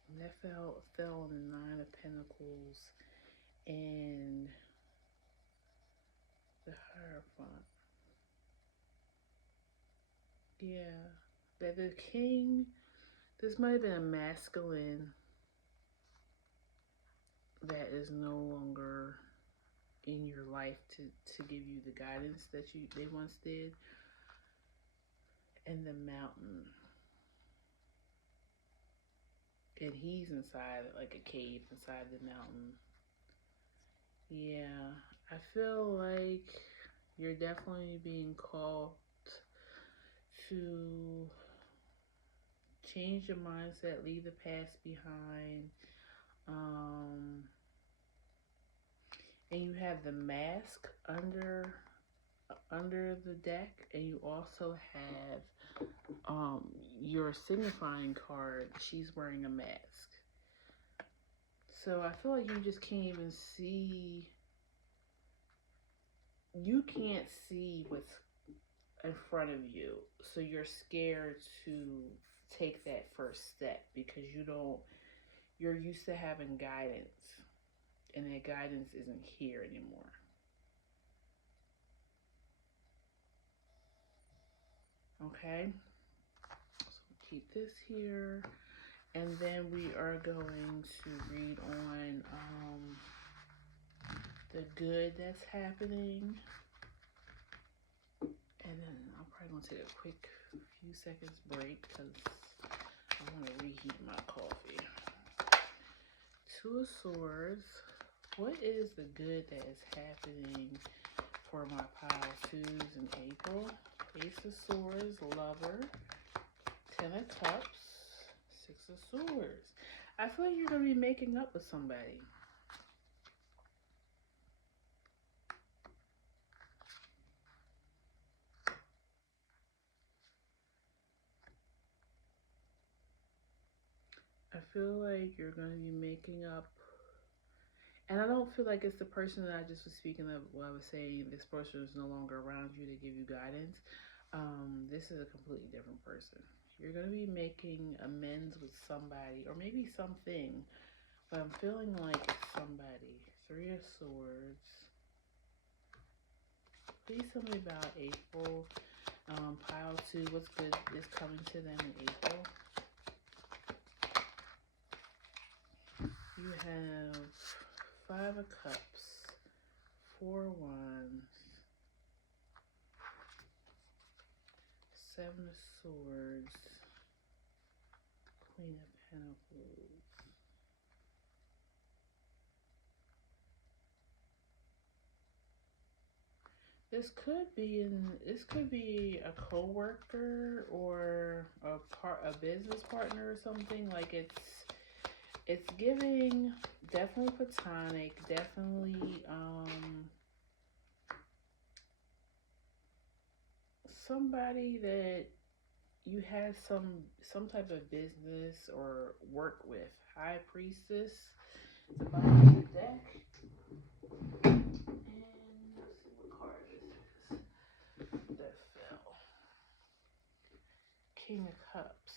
And that fell on the 9 of Pentacles and the Hierophant. Yeah. That the King, this might have been a masculine that is no longer in your life to give you the guidance that they once did. And the Mountain. And he's inside like a cave inside the mountain. Yeah, I feel like you're definitely being called to change your mindset, leave the past behind. And you have the Mask under the deck, and you also have your signifying card. She's wearing a mask. So I feel like you just can't even see. You can't see what's in front of you. So you're scared to take that first step because you're used to having guidance. And that guidance isn't here anymore. Okay? So keep this here. And then we are going to read on the good that's happening. And then I'm probably going to take a quick few seconds break because I want to reheat my coffee. 2 of Swords. What is the good that is happening for my pile 2s in April? Ace of Swords, Lover, 10 of Cups, 6 of Swords. I feel like you're going to be making up with somebody. I feel like you're going to be making up. And I don't feel like it's the person that I just was speaking of while I was saying this person is no longer around you to give you guidance. This is a completely different person. You're going to be making amends with somebody or maybe something. But I'm feeling like it's somebody. 3 of Swords. Please tell me about April. Pile 2, what's good is coming to them in April. You have 5 of Cups, 4 Wands, 7 of Swords, Queen of Pentacles. This could be a coworker or a business partner or something. Like it's giving definitely platonic, definitely somebody that you had some type of business or work with. High Priestess. It's the bottom of the deck. And let's see what card this is. That fell. King of Cups.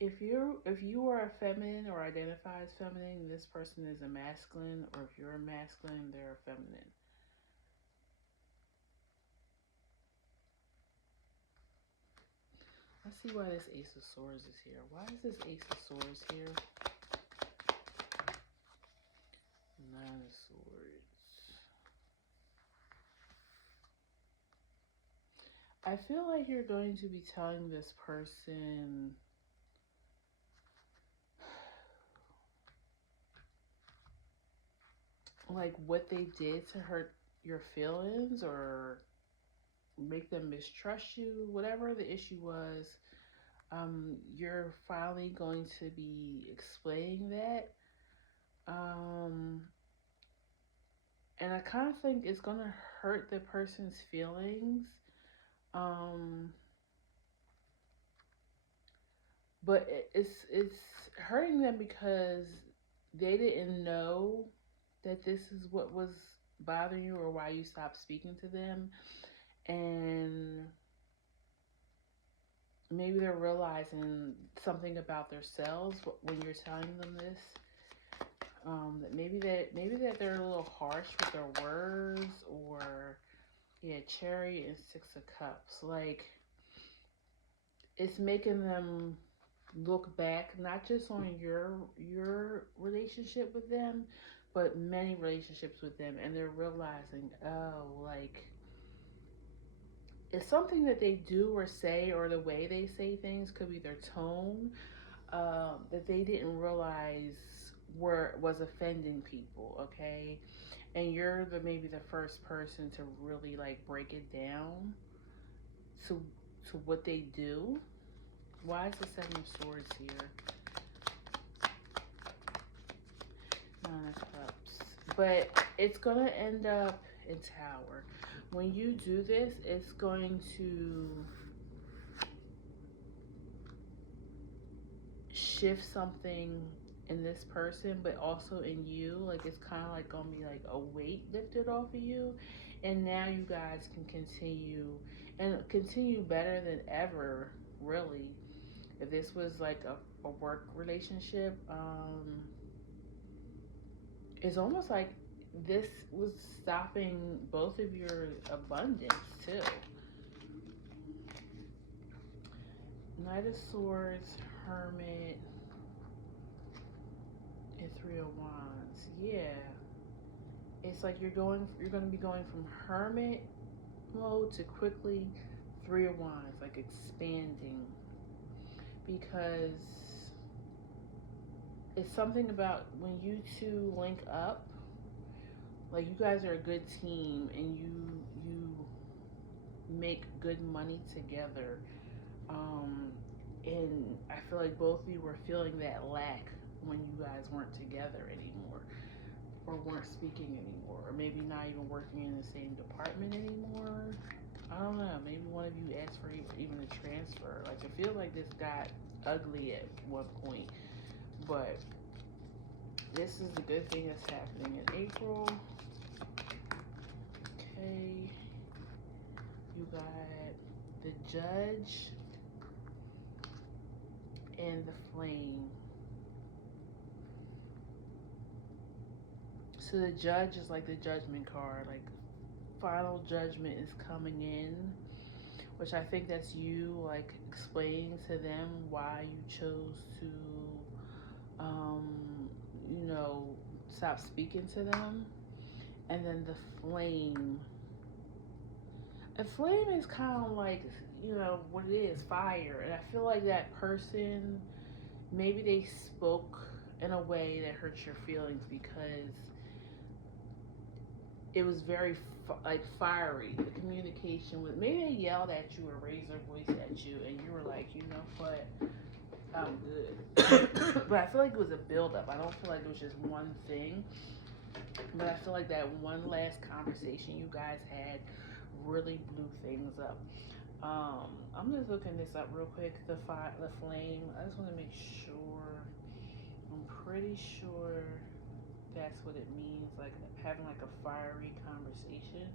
If you are a feminine or identify as feminine, this person is a masculine, or if you're a masculine, they're a feminine. Let's see why this Ace of Swords is here. Why is this Ace of Swords here? Nine of Swords. I feel like you're going to be telling this person like what they did to hurt your feelings or make them mistrust you, whatever the issue was. You're finally going to be explaining that. And I kind of think it's going to hurt the person's feelings. But it's hurting them because they didn't know that this is what was bothering you or why you stopped speaking to them. And maybe they're realizing something about themselves when you're telling them this. That they're a little harsh with their words, or Chariot and Six of Cups. Like, it's making them look back not just on your relationship with them, but many relationships with them, and they're realizing, oh, like, it's something that they do or say, or the way they say things, could be their tone, that they didn't realize was offending people. Okay, and you're maybe the first person to really like break it down to what they do. Why is the Seven of Swords here? Nine of Cups. But it's going to end up in Tower. When you do this, it's going to shift something in this person, but also in you. Like, it's kind of like going to be like a weight lifted off of you. And now you guys can continue better than ever, really. If this was like a work relationship, it's almost like this was stopping both of your abundance too. Knight of Swords, Hermit, and Three of Wands. Yeah, it's like you're going to be going from Hermit mode to quickly Three of Wands, like expanding, because it's something about when you two link up, like you guys are a good team and you make good money together. And I feel like both of you were feeling that lack when you guys weren't together anymore, or weren't speaking anymore, or maybe not even working in the same department anymore. I don't know. Maybe one of you asked for even a transfer. Like, I feel like this got ugly at one point, but this is the good thing that's happening in April. Okay, you got the Judge and the Flame. So the Judge is like the Judgment card, like final judgment is coming in, which I think that's you like explaining to them why you chose to stop speaking to them. And then the Flame, a flame is kind of like, what it is, fire. And I feel like that person, maybe they spoke in a way that hurt your feelings because it was very fiery. The communication was, maybe they yelled at you or raised their voice at you, and you were like, you know what, I'm good. But I feel like it was a buildup. I don't feel like it was just one thing. But I feel like that one last conversation you guys had really blew things up. I'm just looking this up real quick. The flame. I just want to make sure. I'm pretty sure that's what it means. Like having like a fiery conversation.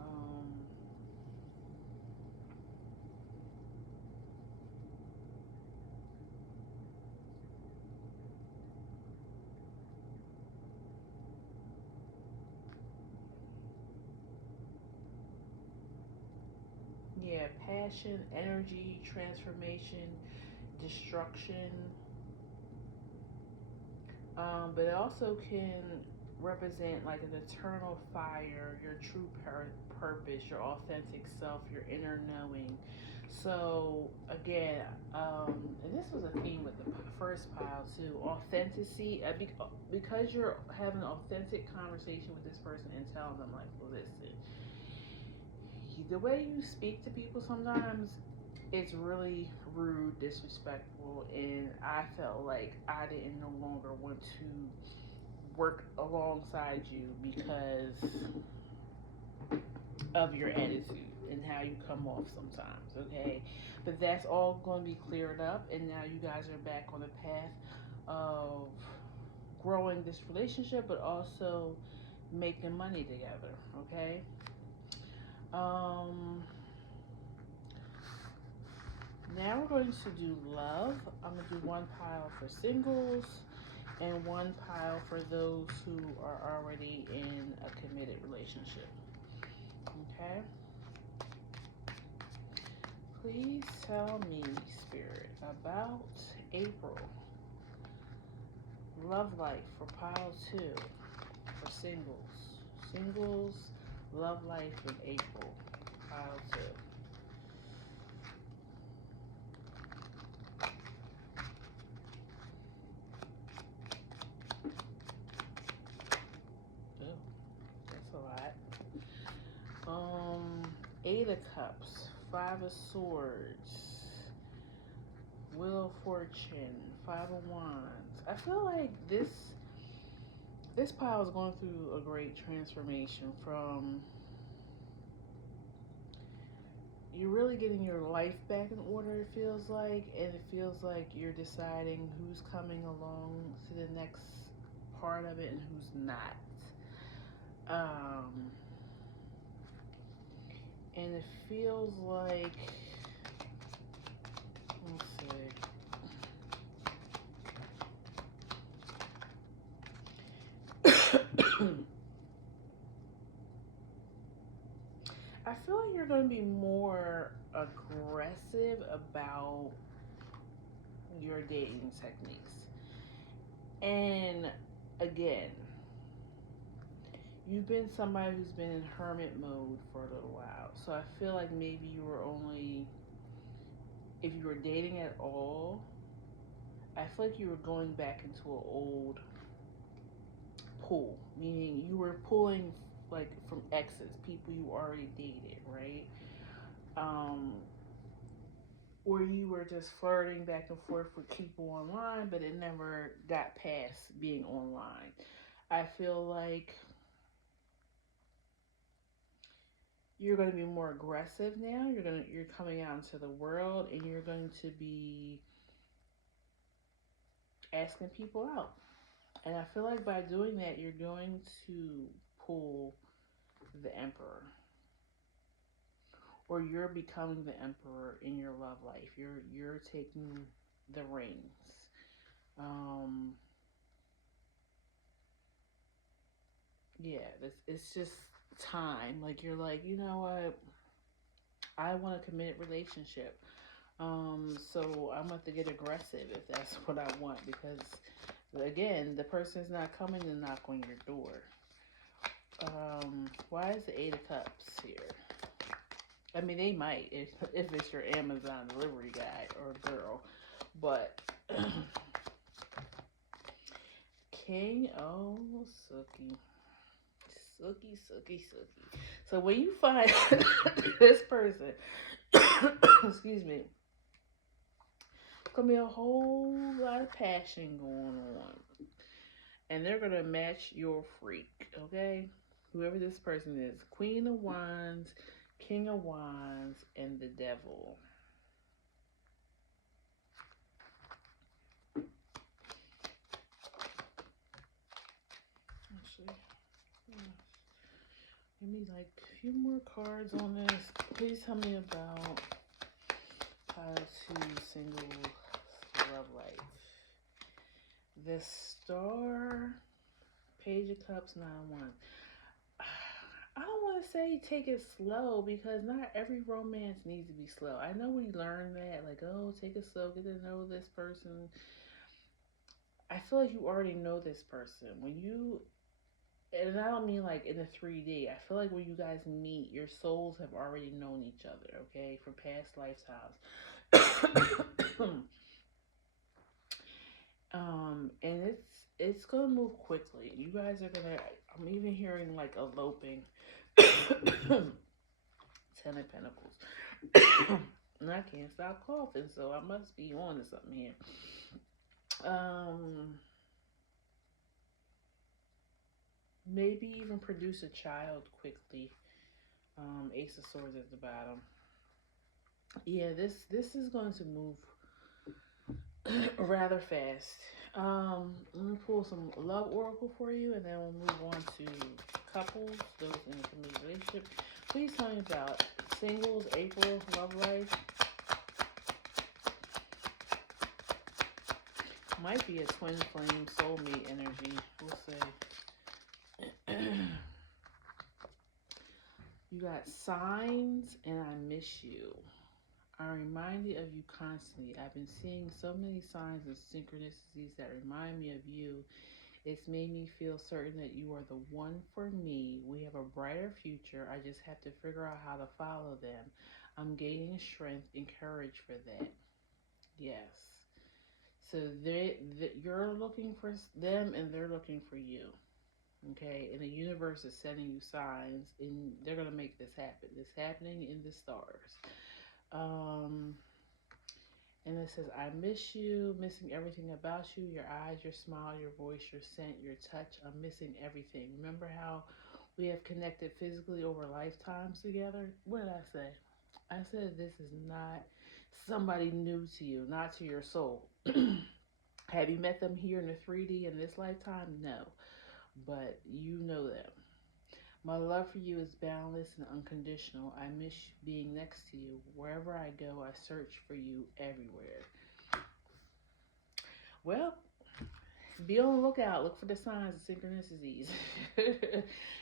Um, yeah, passion, energy, transformation, destruction. But it also can represent like an eternal fire, your true purpose, your authentic self, your inner knowing. So again, and this was a theme with the first pile too. Authenticity, because you're having an authentic conversation with this person and telling them like, well, listen, the way you speak to people sometimes it's really rude, disrespectful, and I felt like I didn't no longer want to work alongside you because of your attitude and how you come off sometimes, okay? But that's all going to be cleared up, and now you guys are back on the path of growing this relationship, but also making money together, okay? Um, Now we're going to do love. I'm going to do one pile for singles and one pile for those who are already in a committed relationship. Okay? Please tell me, Spirit, about April. Love life for pile 2 for singles. Singles, love life in April, pile 2. Oh, that's a lot. Eight of Cups, Five of Swords, Wheel of Fortune, Five of Wands. I feel like this pile is going through a great transformation from you're really getting your life back in order, it feels like, and it feels like you're deciding who's coming along to the next part of it and who's not. Um, and it feels like, let's see. I feel like you're going to be more aggressive about your dating techniques. And again, you've been somebody who's been in hermit mode for a little while. So I feel like maybe you were only, if you were dating at all, I feel like you were going back into an old pool, meaning you were pulling like from exes, people you already dated, right? Um, or you were just flirting back and forth with people online, but it never got past being online. I feel like you're going to be more aggressive now. You're coming out into the world and you're going to be asking people out. And I feel like by doing that, you're going to pull the emperor, or you're becoming the emperor in your love life. You're taking the reins. Um, yeah, it's just time. Like you're like, you know what? I want a committed relationship. So I'm going to get aggressive if that's what I want because again, the person's not coming to knock on your door. Why is the Eight of Cups here? I mean, they might if it's your Amazon delivery guy or girl, but King, oh, Sookie. Sookie, Sookie, Sookie. So when you find this person, excuse me, gonna be a whole lot of passion going on, and they're gonna match your freak. Okay, Whoever this person is. Queen of Wands, King of Wands, and the Devil. Actually, give me like a few more cards on this. Please tell me about how to single love life. The Star, Page of Cups, 9-1. I don't want to say take it slow because not every romance needs to be slow. I know we learned that, like, oh, take it slow, get to know this person. I feel like you already know this person. When you, and I don't mean like in the 3D, I feel like when you guys meet, your souls have already known each other, okay, from past lifetimes. And it's gonna move quickly. You guys are gonna. I'm even hearing like eloping. Ten of Pentacles. And I can't stop coughing, so I must be on to something here. Maybe even produce a child quickly. Ace of Swords at the bottom. Yeah, this is going to move rather fast. Let me pull some love oracle for you, and then we'll move on to couples, those in a committed relationship. Please tell me about singles, April, love life. Might be a twin flame soulmate energy. We'll see. You got signs and I miss you. I'm reminded of you constantly. I've been seeing so many signs and synchronicities that remind me of you. It's made me feel certain that you are the one for me. We have a brighter future. I just have to figure out how to follow them. I'm gaining strength and courage for that. Yes. So you're looking for them and they're looking for you. Okay, and the universe is sending you signs, and they're gonna make this happen. It's happening in the stars. Um, and it says, "I miss you, missing everything about you. Your eyes, your smile, your voice, your scent, your touch. I'm missing everything. Remember how we have connected physically over lifetimes together? What did I say? I said this is not somebody new to you, not to your soul. Have you met them here in the 3D in this lifetime? No, but you know them. My love for you is boundless and unconditional. I miss being next to you. Wherever I go, I search for you everywhere." Well, be on the lookout. Look for the signs and synchronicities.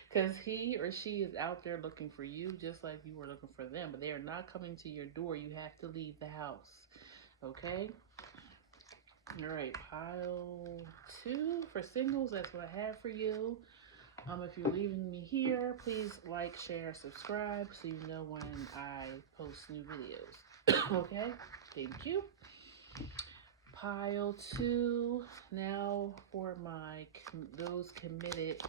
Because he or she is out there looking for you just like you were looking for them. But they are not coming to your door. You have to leave the house. Okay? All right. Pile 2 for singles. That's what I have for you. If you're leaving me here, please like, share, subscribe so you know when I post new videos. Okay? Thank you. Pile 2 now for those committed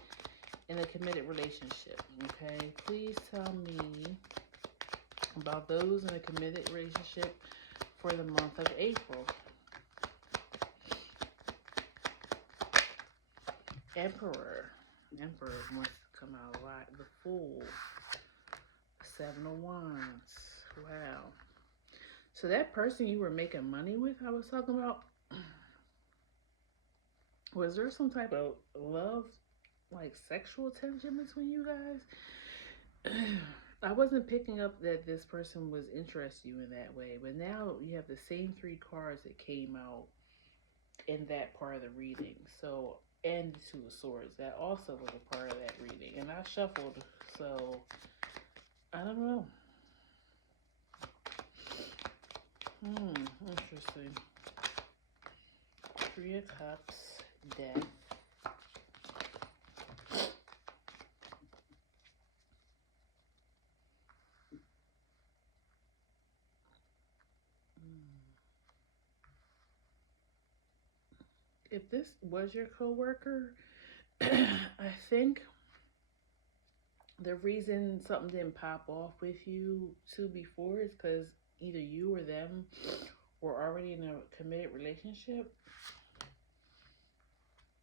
in a committed relationship. Okay? Please tell me about those in a committed relationship for the month of April. Emperor wants to come out a lot. The Fool. 7 of Wands. Wow. So that person you were making money with, I was talking about, was there some type of love, like sexual tension between you guys? I wasn't picking up that this person was interested in you in that way, but now you have the same 3 cards that came out in that part of the reading. So, and the 2 of Swords, that also was a part of that reading. And I shuffled, so I don't know. Interesting. 3 of Cups, Death. If this was your coworker, I think the reason something didn't pop off with you 2 before is because either you or them were already in a committed relationship.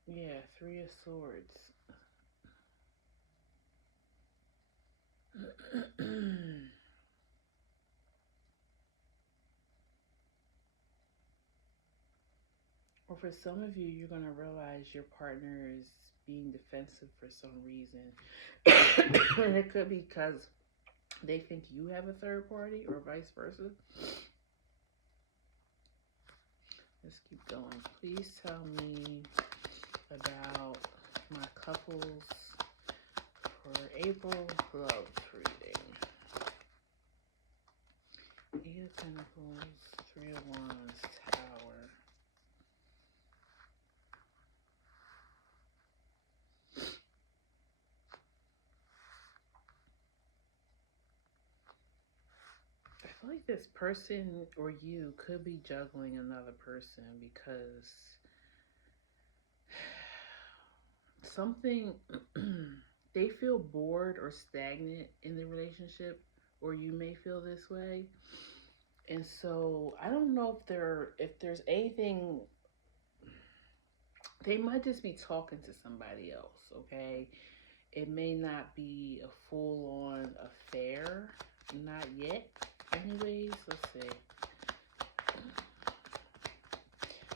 Yeah, 3 of Swords. Or for some of you, you're going to realize your partner is being defensive for some reason. And it could be because they think you have a third party or vice versa. Let's keep going. Please tell me about my couples for April love reading. Eight of Pentacles, Three of Wands, Tower. I feel like this person or you could be juggling another person because something they feel bored or stagnant in the relationship, or you may feel this way. And so I don't know if there's anything, they might just be talking to somebody else, okay? It may not be a full on affair, not yet. Anyways, let's see.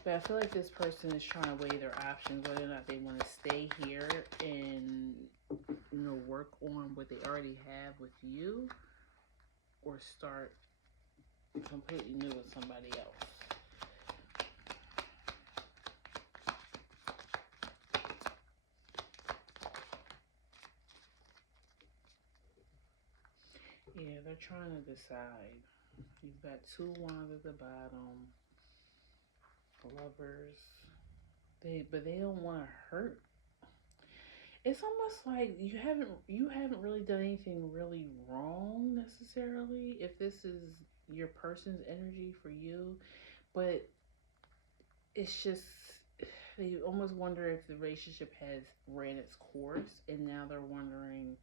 But I feel like this person is trying to weigh their options, whether or not they want to stay here and, work on what they already have with you, or start completely new with somebody else. Yeah, they're trying to decide. You've got two wands at the bottom, lovers. But they don't want to hurt. It's almost like you haven't really done anything really wrong necessarily. If this is your person's energy for you, but it's just they almost wonder if the relationship has ran its course, and now they're wondering,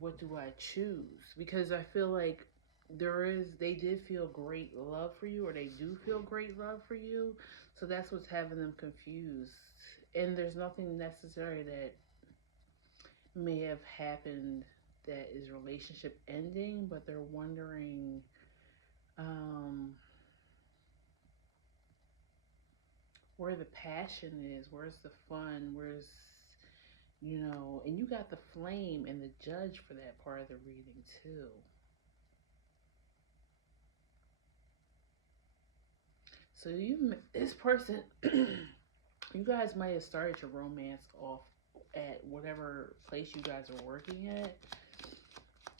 what do I choose? Because I feel like they did feel great love for you, or they do feel great love for you. So that's what's having them confused. And there's nothing necessary that may have happened that is relationship ending, but they're wondering, um, where the passion is, where's the fun, and you got the flame and the judge for that part of the reading too. So this person, you guys might have started your romance off at whatever place you guys are working at.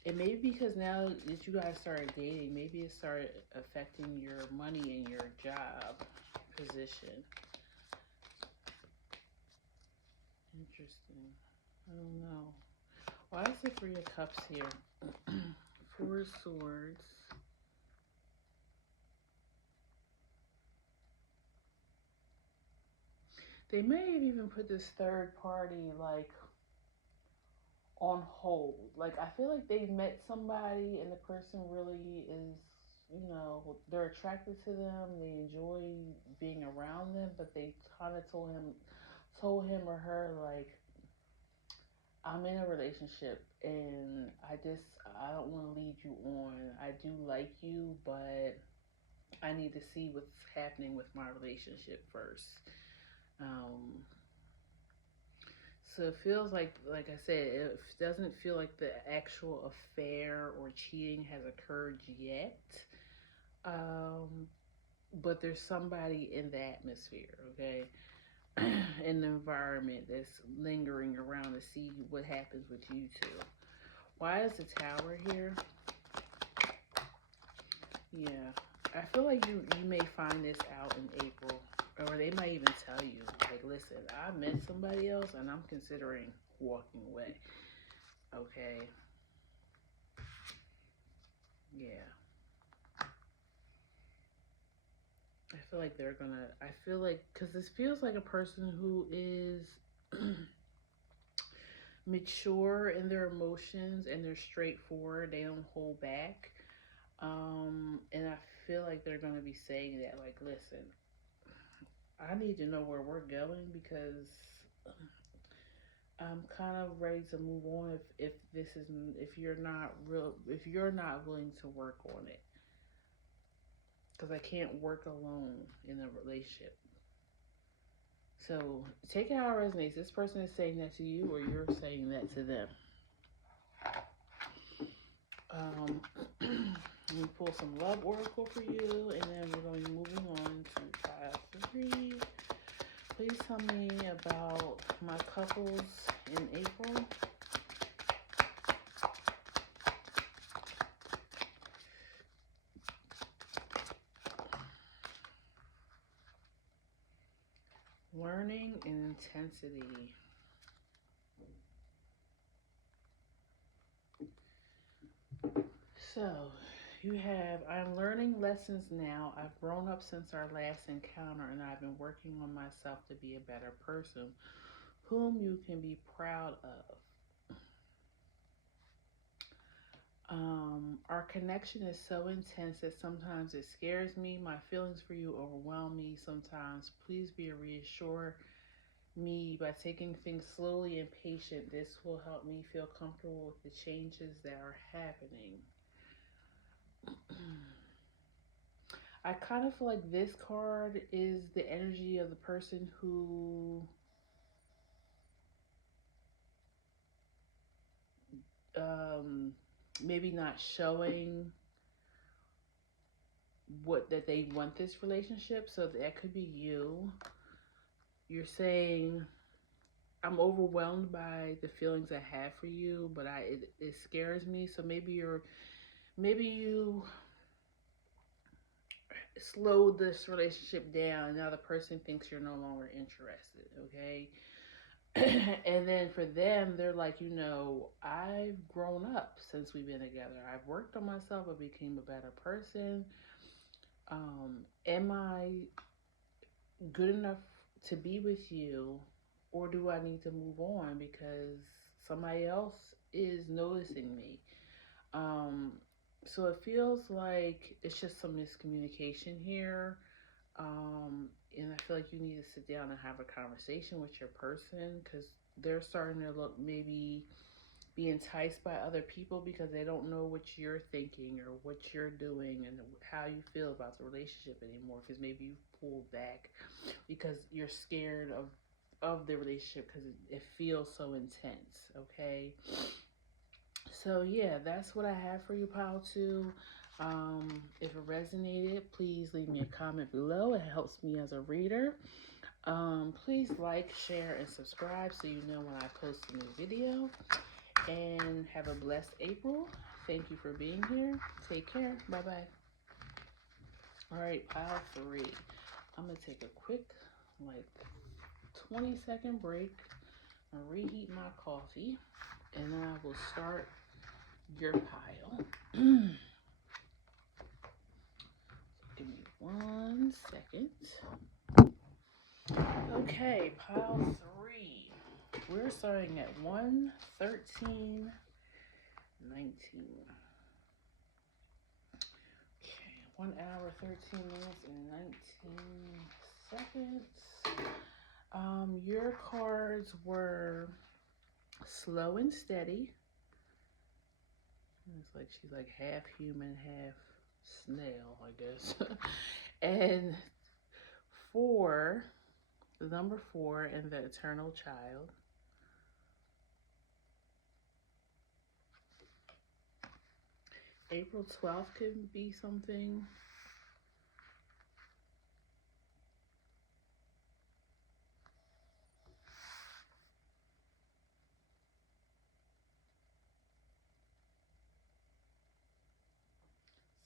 And maybe because now that you guys started dating, maybe it started affecting your money and your job position. Interesting. I don't know. Why is the Three of Cups here? Four of Swords. They may have even put this third party like on hold. Like I feel like they met somebody and the person really is, they're attracted to them. They enjoy being around them, but they kind of told him or her like, I'm in a relationship and I don't want to lead you on. I do like you, but I need to see what's happening with my relationship first. Um, so it feels like I said, it doesn't feel like the actual affair or cheating has occurred yet. Um, but there's somebody in the atmosphere, okay, in the environment that's lingering around to see what happens with you two. Why is the Tower here? Yeah, I feel like you may find this out in April, or they might even tell you, like, listen, I met somebody else, and I'm considering walking away. Okay. Yeah. I feel like they're gonna. I feel like because this feels like a person who is mature in their emotions and they're straightforward. They don't hold back. And I feel like they're gonna be saying that, like, listen, I need to know where we're going because I'm kind of ready to move on if this is if you're not willing to work on it, because I can't work alone in a relationship. So take it how it resonates. This person is saying that to you, or you're saying that to them. Um, let me pull some love oracle for you, and then we're going to be moving on to pile 3. Please tell me about my couples in April. Learning and intensity. So, you have, I'm learning lessons now. I've grown up since our last encounter, and I've been working on myself to be a better person whom you can be proud of. Our connection is so intense that sometimes it scares me. My feelings for you overwhelm me sometimes. Please be reassured me by taking things slowly and patient. This will help me feel comfortable with the changes that are happening. I kind of feel like this card is the energy of the person who um, maybe not showing what that they want this relationship. So that could be you. You're saying I'm overwhelmed by the feelings I have for you, but it scares me. So maybe you slow this relationship down, and now the person thinks you're no longer interested. Okay. And then for them, they're like, I've grown up since we've been together. I've worked on myself. I became a better person. Am I good enough to be with you, or do I need to move on because somebody else is noticing me? Um, so it feels like it's just some miscommunication here. And I feel like you need to sit down and have a conversation with your person because they're starting to look maybe be enticed by other people because they don't know what you're thinking or what you're doing and how you feel about the relationship anymore, because maybe you've pulled back because you're scared of the relationship because it feels so intense. Okay, so yeah, that's what I have for you, pile 2. If it resonated, please leave me a comment below. It helps me as a reader. Please like, share, and subscribe so you know when I post a new video. And have a blessed April. Thank you for being here. Take care. Bye bye. All right, pile 3. I'm gonna take a quick, like, 20-second break and reheat my coffee, and then I will start your pile. Give me 1 second. Okay, pile 3. We're starting at 1:13:19. Okay, 1 hour, 13 minutes, and 19 seconds. Your cards were slow and steady. It's like she's like half human, half snail, I guess. And 4, the number 4, and the eternal child. April 12th could be something.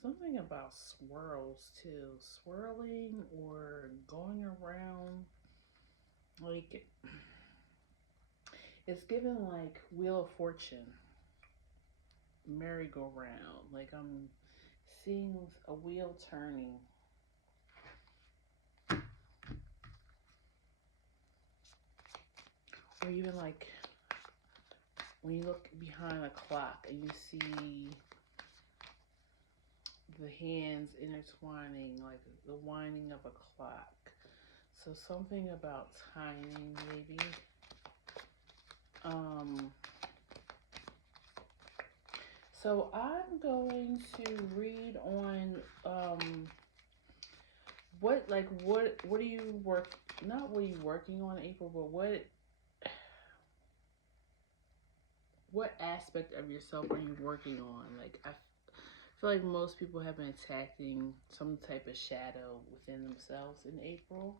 Something about swirls too. Swirling or going around. Like, it's given like Wheel of Fortune, merry-go-round. Like, I'm seeing a wheel turning. Or even like when you look behind a clock and you see the hands intertwining, like the winding of a clock. So something about timing, maybe. Um, so I'm going to read on what are you work not what are you working on, April, but what aspect of yourself are you working on? Like I feel like most people have been attacking some type of shadow within themselves in April.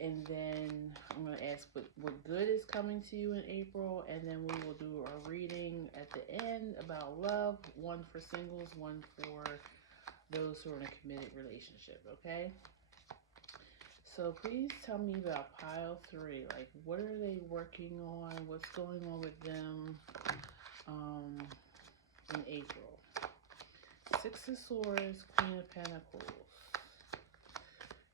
And then I'm going to ask what good is coming to you in April, and then we will do a reading at the end about love, one for singles, one for those who are in a committed relationship, okay? So please tell me about pile three. Like, what are they working on? What's going on with them um, in April? Six of Swords, Queen of Pentacles.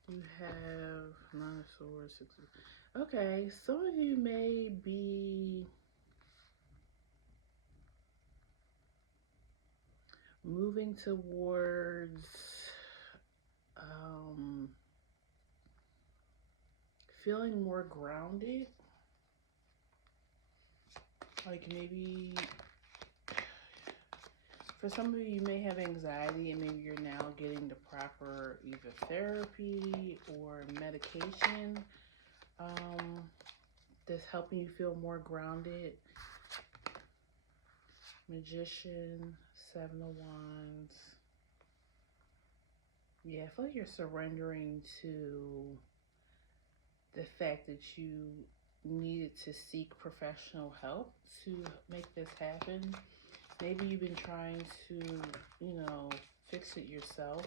You have Nine of Swords, Six of... Okay, some of you may be moving towards um, feeling more grounded. Like maybe for some of you may have anxiety and maybe you're now getting the proper either therapy or medication that's helping you feel more grounded. Magician, Seven of Wands. Yeah, I feel like you're surrendering to the fact that you needed to seek professional help to make this happen. Maybe you've been trying to, fix it yourself,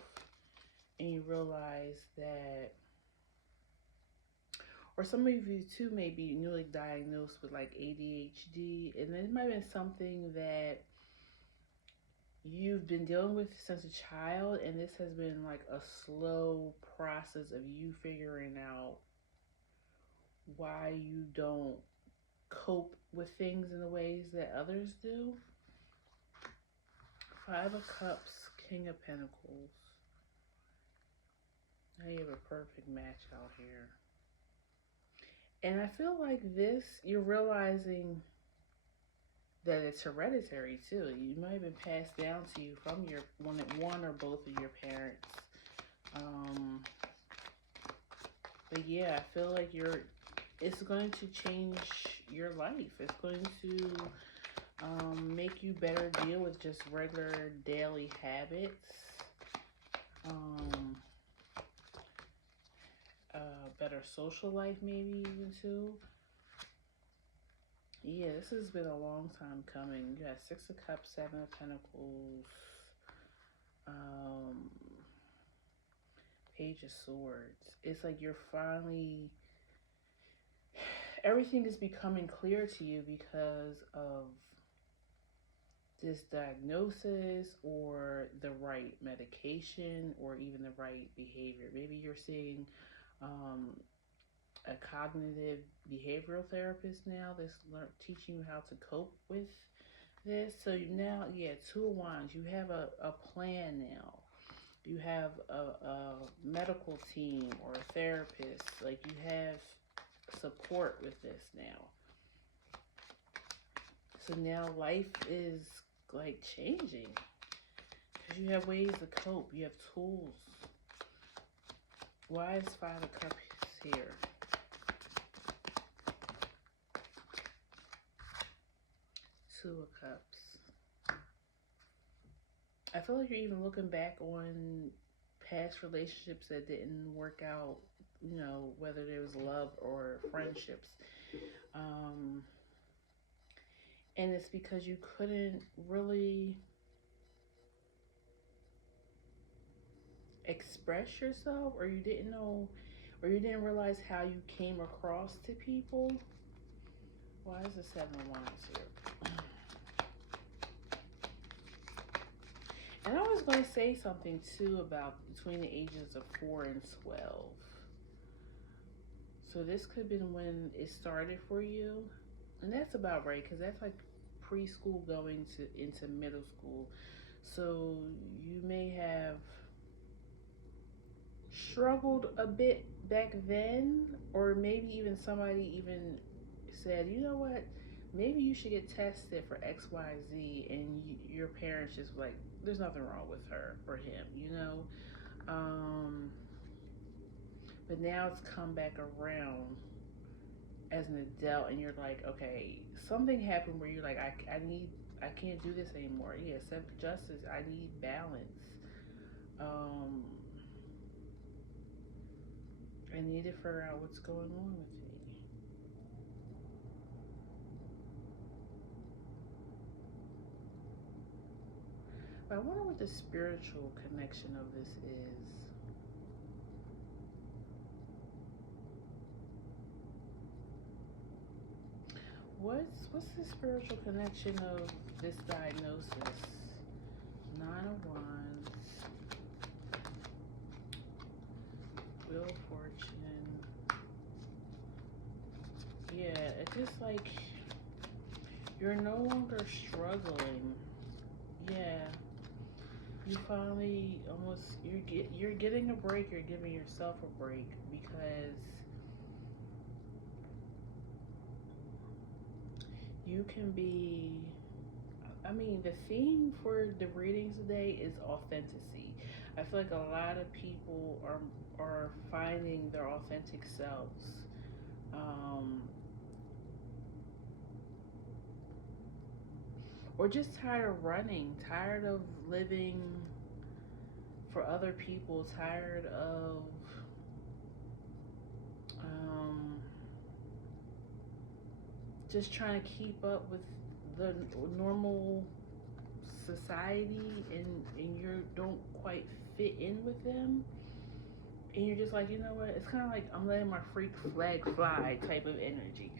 and you realize that, or some of you too may be newly diagnosed with like ADHD, and it might have been something that you've been dealing with since a child, and this has been like a slow process of you figuring out why you don't cope with things in the ways that others do. Five of Cups, King of Pentacles. Now you have a perfect match out here. And I feel like this, you're realizing that it's hereditary too. You might have been passed down to you from your one or both of your parents. But yeah, I feel like it's going to change your life. It's going to make you better deal with just regular daily habits. Better social life maybe even too. Yeah, this has been a long time coming. You got Six of Cups, Seven of Pentacles, Page of Swords. It's like you're finally, everything is becoming clear to you because of this diagnosis or the right medication or even the right behavior. Maybe you're seeing a cognitive behavioral therapist now that's teaching you how to cope with this. So now, yeah, Two of Wands, you have a plan now. You have a medical team or a therapist. Like you have support with this now. So now life is like changing because you have ways to cope. You have tools. Why is Five of Cups here? Two of Cups. I feel like you're even looking back on past relationships that didn't work out, whether there was love or friendships. And it's because you couldn't really express yourself, or you didn't know, or you didn't realize how you came across to people. Why is the Seven of Wands here? And I was going to say something too about between the ages of 4 and 12. So this could have been when it started for you. And that's about right, because that's like preschool going into middle school. So you may have struggled a bit back then, or maybe even somebody even said, you know what, maybe you should get tested for XYZ, and your parents just like, there's nothing wrong with her or him, you know. Um, but now it's come back around as an adult, and you're like, okay, something happened where you're like, I can't do this anymore. Yeah, self justice. I need balance. Um, I need to figure out what's going on with me. But I wonder what the spiritual connection of this is. What's the spiritual connection of this diagnosis? Nine of Wands, Wheel of Fortune. Yeah, it's just like you're no longer struggling. Yeah, you finally almost you're getting a break. You're giving yourself a break because you can be. I mean, the theme for the readings today is authenticity. I feel like a lot of people are finding their authentic selves. Um, or just tired of running, tired of living for other people, tired of um, just trying to keep up with the normal society, and you don't quite fit in with them, and you're just like, you know what, it's kind of like I'm letting my freak flag fly type of energy.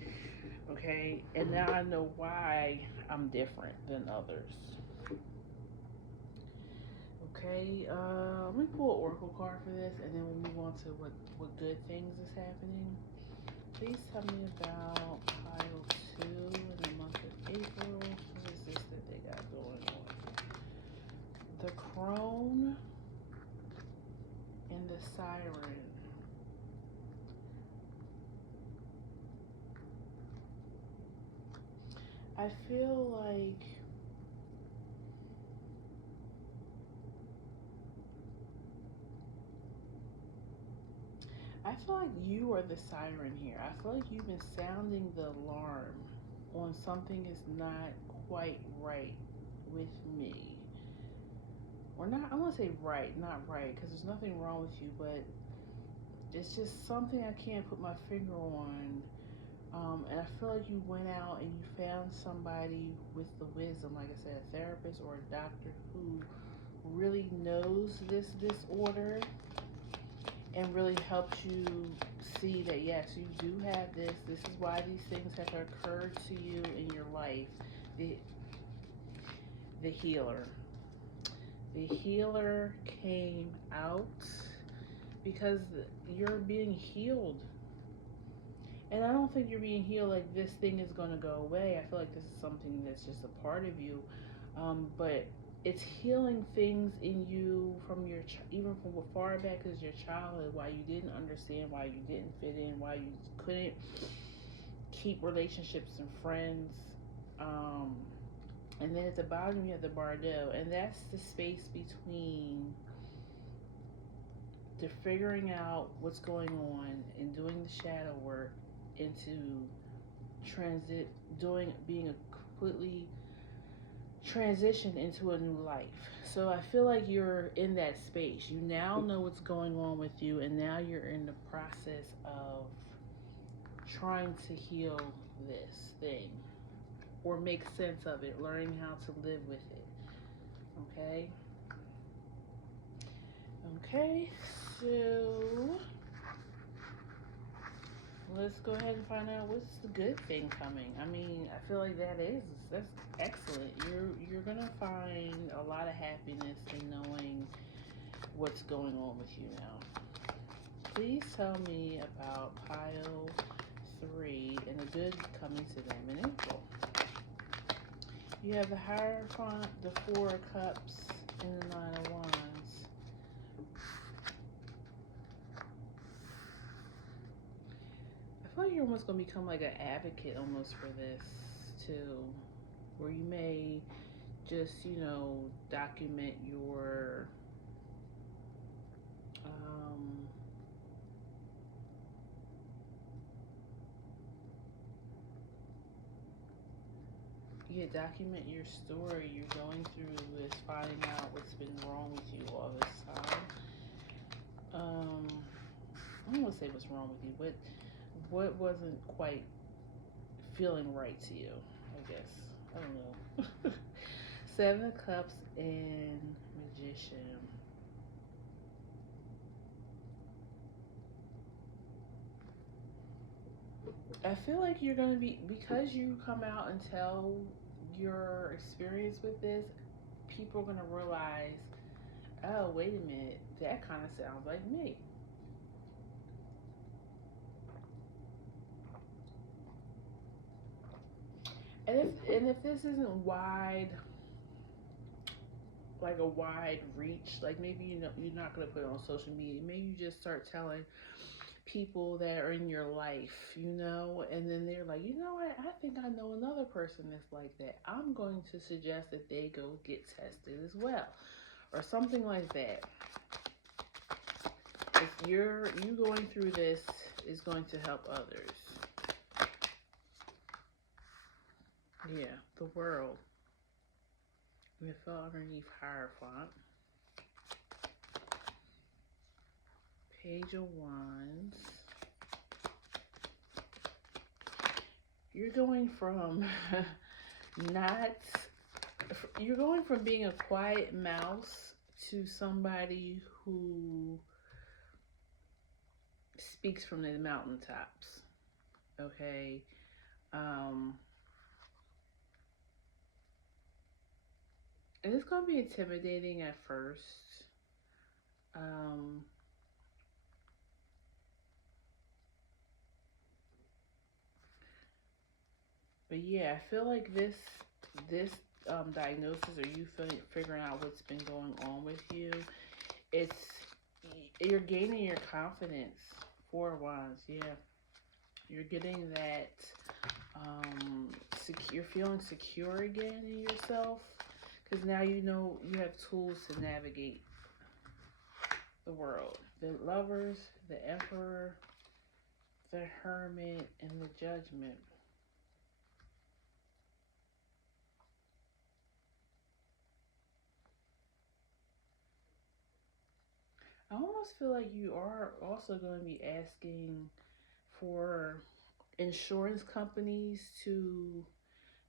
Okay, and now I know why I'm different than others. Okay, let me pull an oracle card for this, and then we'll move on to what good things is happening. Please tell me about pile 2 in the month of April. What is this that they got going on? The crone and the siren. I feel like you are the siren here. I feel like you've been sounding the alarm on something is not quite right with me. Or not, I want to say right, not right, because there's nothing wrong with you, but it's just something I can't put my finger on. And I feel like you went out and you found somebody with the wisdom, like I said, a therapist or a doctor who really knows this disorder and really helps you see that, yes, you do have this. This is why these things have occurred to you in your life. The healer. The healer came out because you're being healed. And I don't think you're being healed like this thing is going to go away. I feel like this is something that's just a part of you. But it's healing things in you from even from far back as your childhood, why you didn't understand, why you didn't fit in, why you couldn't keep relationships and friends. And then at the bottom you have the Bardo, and that's the space between the figuring out what's going on and doing the shadow work into being a completely transition into a new life. So I feel like you're in that space. You now know what's going on with you, and now you're in the process of trying to heal this thing or make sense of it, learning how to live with it. Okay, so let's go ahead and find out what's the good thing coming. I mean, I feel like that's excellent. You're gonna find a lot of happiness in knowing what's going on with you now. Please tell me about pile 3 and the good coming to them in April. You have the Hierophant, the 4 of Cups, and the 9 of Wands. I feel like you're almost going to become like an advocate almost for this too, where you may just, document your um, document your story. You're going through this, finding out what's been wrong with you all this time. Um, I don't want to say what's wrong with you, but what wasn't quite feeling right to you, I guess. I don't know. Seven of Cups and Magician. I feel like you're going to be, because you come out and tell your experience with this, people are going to realize, oh, wait a minute, that kind of sounds like me. And if this isn't wide, like a wide reach, like maybe you're not going to put it on social media. Maybe you just start telling people that are in your life, and then they're like, you know what, I think I know another person that's like that. I'm going to suggest that they go get tested as well, or something like that. If you going through this is going to help others. Yeah, the world. We fell underneath Hierophant. Page of Wands. You're going from not, you're going from being a quiet mouse to somebody who speaks from the mountaintops. Okay. And it's going to be intimidating at first. Um, but yeah, I feel like this diagnosis, or you figuring out what's been going on with you, it's you're gaining your confidence. Four of Wands, yeah, you're getting that. You're feeling secure again in yourself, because now you know you have tools to navigate the world. The Lovers, the Emperor, the Hermit, and the Judgment. I almost feel like you are also going to be asking for insurance companies to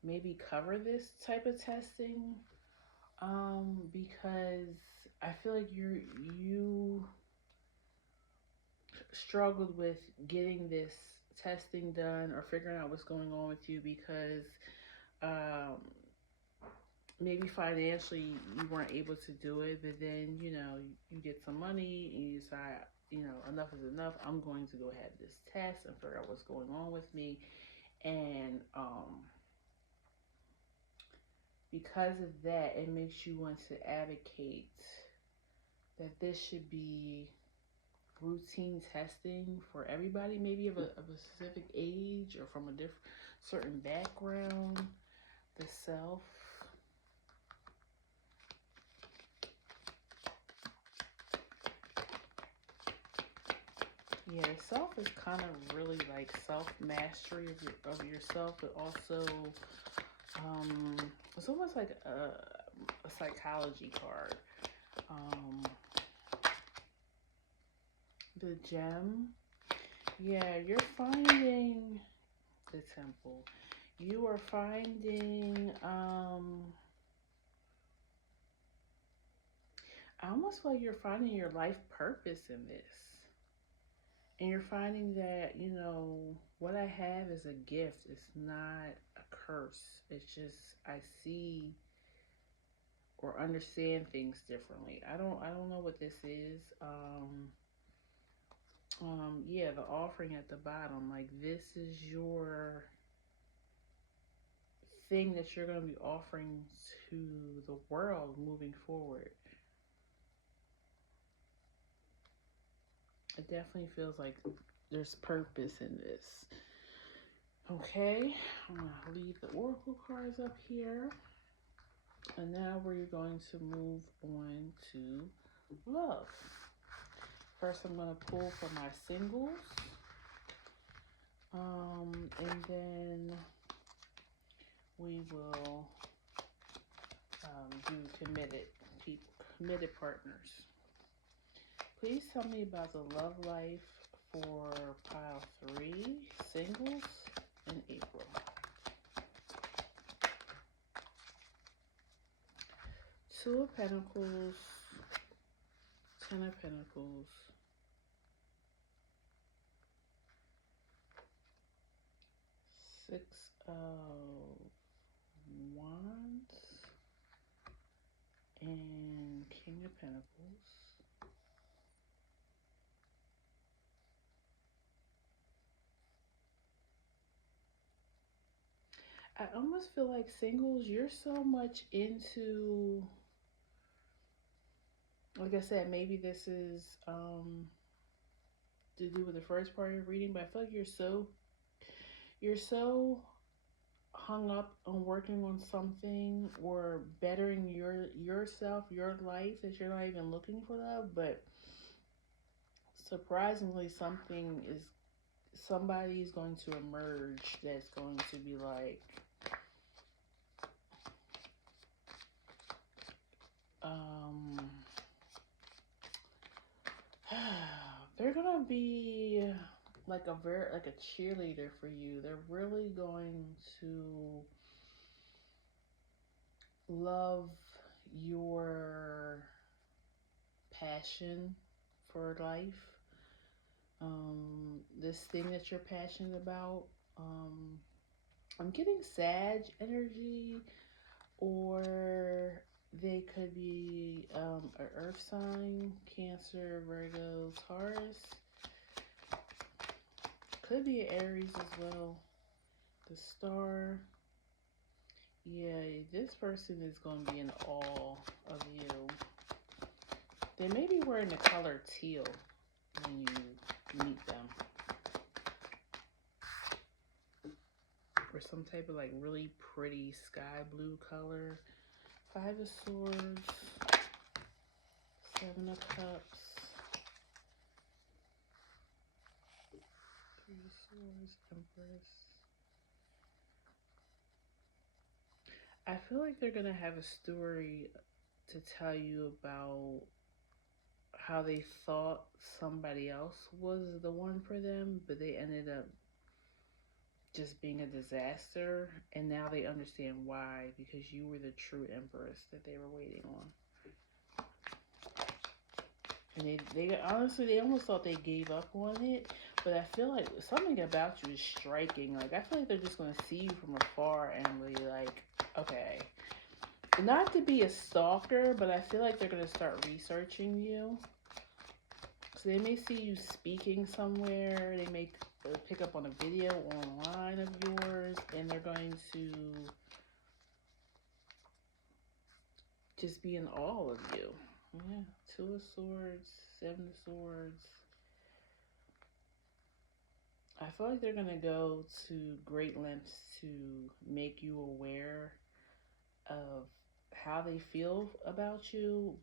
maybe cover this type of testing, because I feel like you struggled with getting this testing done or figuring out what's going on with you because um, maybe financially you weren't able to do it, but then you get some money and you decide, enough is enough. I'm going to go have this test and figure out what's going on with me. And because of that, it makes you want to advocate that this should be routine testing for everybody, maybe of a specific age or from a different certain background. The Self. Yeah, Self is kind of really like self mastery of yourself, but also it's almost like a psychology card. Um, the Gem. Yeah, you're finding the Temple. You are finding I almost feel like you're finding your life purpose in this. And you're finding that, what I have is a gift. It's not a curse. It's just I see or understand things differently. I don't know what this is. Yeah, the offering at the bottom, like this is your thing that you're going to be offering to the world moving forward. It definitely feels like there's purpose in this. Okay, I'm going to leave the oracle cards up here. And now we're going to move on to love. First, I'm going to pull for my singles. And then we will do committed partners. Please tell me about the love life for pile 3, singles, in April. Two of Pentacles, Ten of Pentacles, Six of Wands, and King of Pentacles. I almost feel like singles, you're so much into, like I said, maybe this is to do with the first part of reading, but I feel like you're so hung up on working on something or bettering yourself, your life, that you're not even looking for love. But surprisingly, somebody's going to emerge that's going to be like, they're gonna be like a cheerleader for you. They're really going to love your passion for life. This thing that you're passionate about. I'm getting Sag energy, or they could be an earth sign, Cancer, Virgo, Taurus. Could be Aries as well. The Star. Yeah, this person is going to be in awe of you. They may be wearing the color teal when you meet them. Or some type of like really pretty sky blue color. Five of Swords. Seven of Cups. Three of Swords. Empress. I feel like they're going to have a story to tell you about how they thought somebody else was the one for them, but they ended up just being a disaster, and now they understand why, because you were the true empress that they were waiting on. And they honestly, they almost thought they gave up on it, but I feel like something about you is striking. Like, I feel like they're just going to see you from afar and be like, okay, not to be a stalker, but I feel like they're going to start researching you. So they may see you speaking somewhere, they may pick up on a video online of yours, and they're going to just be in awe of you. Yeah, Two of Swords, Seven of Swords. I feel like they're going to go to great lengths to make you aware of how they feel about you.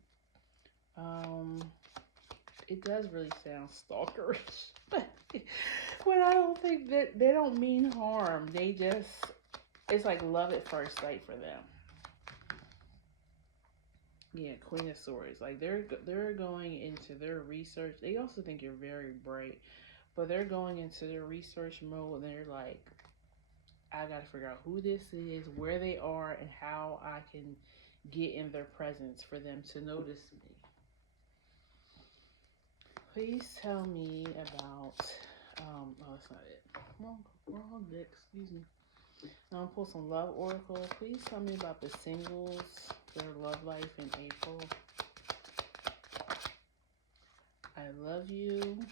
It does really sound stalkerish, but I don't think that they don't mean harm. They just, it's like love at first sight for them. Yeah, Queen of Swords. Like they're going into their research. They also think you're very bright, but they're going into their research mode, and they're like, I gotta figure out who this is, where they are, and how I can get in their presence for them to notice me. Please tell me about, oh, that's not it. Wrong deck, excuse me. Now I'm pull some love oracle. Please tell me about the singles, their love life in April. I love you.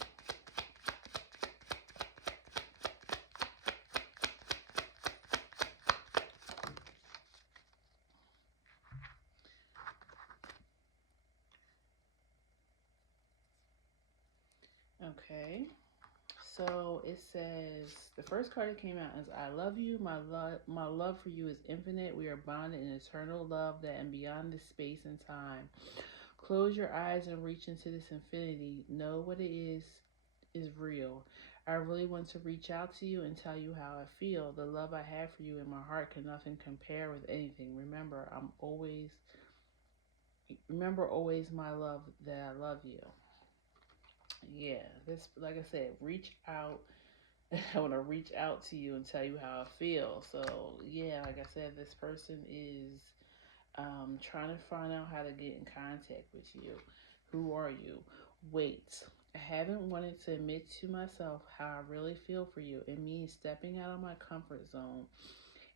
Okay. So it says the first card that came out is I love you. My love for you is infinite. We are bonded in eternal love that and beyond this space and time. Close your eyes and reach into this infinity. Know what it is real. I really want to reach out to you and tell you how I feel. The love I have for you in my heart can nothing compare with anything. Remember always my love that I love you. Yeah, this like I said, reach out. I want to reach out to you and tell you how I feel. So yeah, like I said, this person is trying to find out how to get in contact with you. Who are you? Wait. I haven't wanted to admit to myself how I really feel for you. It means stepping out of my comfort zone.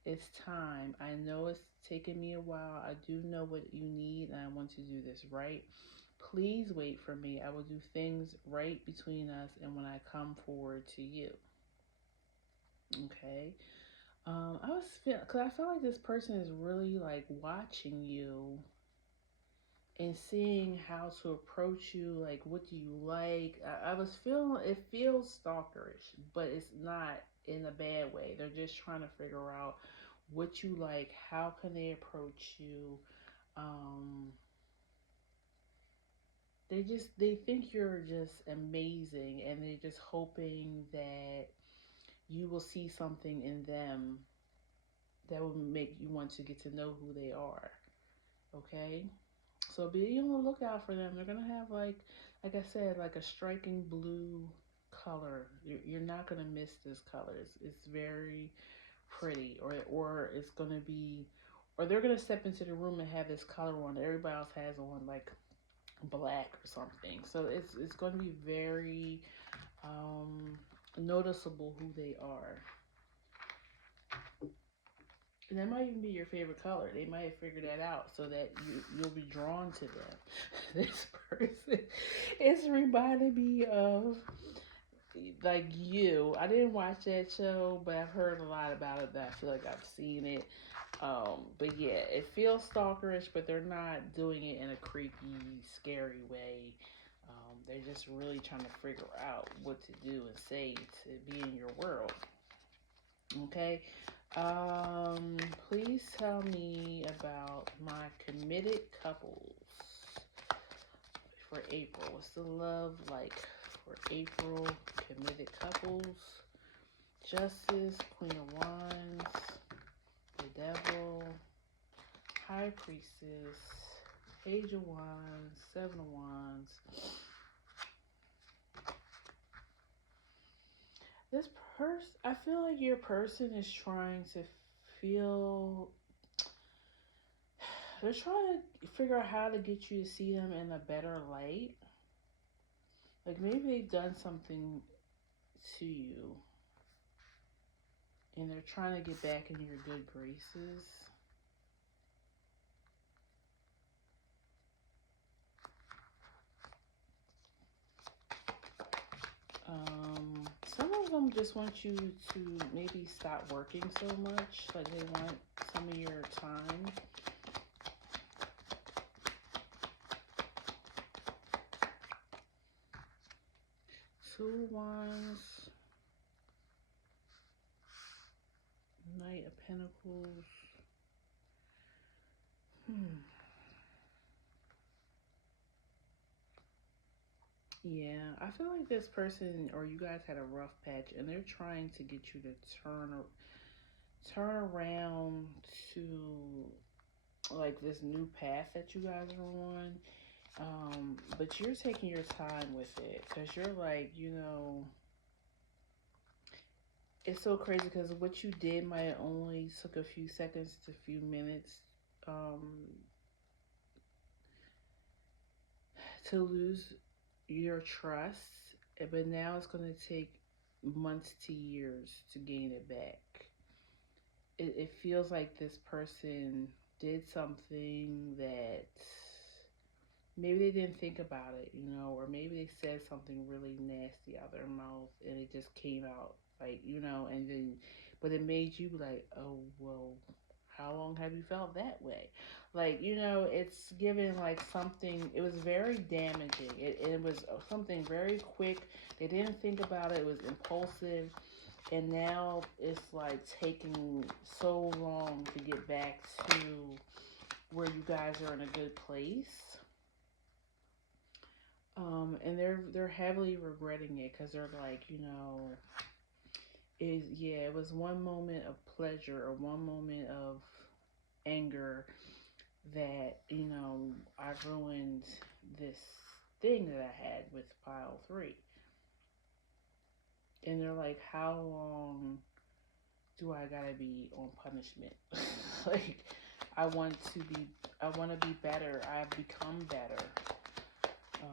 It's time. I know it's taken me a while. I do know what you need, and I want to do this right. Please wait for me. I will do things right between us and when I come forward to you. Okay. I was feel because I feel like this person is really like watching you and seeing how to approach you. Like, what do you like? I was feeling it feels stalkerish, but it's not in a bad way. They're just trying to figure out what you like. How can they approach you? Um, they think you're just amazing, and they're just hoping that you will see something in them that will make you want to get to know who they are. Okay, so be on the lookout for them. They're gonna have like I said, like a striking blue color. You're not gonna miss this color. It's very pretty, or it's gonna be, or they're gonna step into the room and have this color on. Everybody else has on like black or something. So it's going to be very um, noticeable who they are. And that might even be your favorite color. They might have figured that out so that you'll be drawn to them. This person is reminding me of like you. I didn't watch that show, but I've heard a lot about it. That I feel like I've seen it. But yeah, it feels stalkerish, but they're not doing it in a creepy, scary way. They're just really trying to figure out what to do and say to be in your world. Okay. Please tell me about my committed couples for April. What's the love like for April? Committed couples. Justice, Queen of Wands, the Devil, High Priestess, Page of Wands, Seven of Wands. This person, I feel like your person is trying to feel, they're trying to figure out how to get you to see them in a better light. Like maybe they've done something to you and they're trying to get back in your good graces. Some of them just want you to maybe stop working so much. Like they want some of your time. Two Wands, Knight of Pentacles. Hmm. Yeah, I feel like this person or you guys had a rough patch, and they're trying to get you to turn around to like this new path that you guys are on. But you're taking your time with it because you're like, it's so crazy because what you did might only took a few seconds to a few minutes um, to lose your trust, but now it's going to take months to years to gain it back. It feels like this person did something that maybe they didn't think about it, or maybe they said something really nasty out of their mouth and it just came out like, and then, but it made you like, oh, well, How long have you felt that way? Like, it's given like something, it was very damaging. It was something very quick. They didn't think about it. It was impulsive. And now it's like taking so long to get back to where you guys are in a good place. And they're heavily regretting it because they're like, it was one moment of pleasure or one moment of anger that I ruined this thing that I had with pile three, and they're like, how long do I gotta be on punishment? Like, I want to be, I want to be better. I've become better.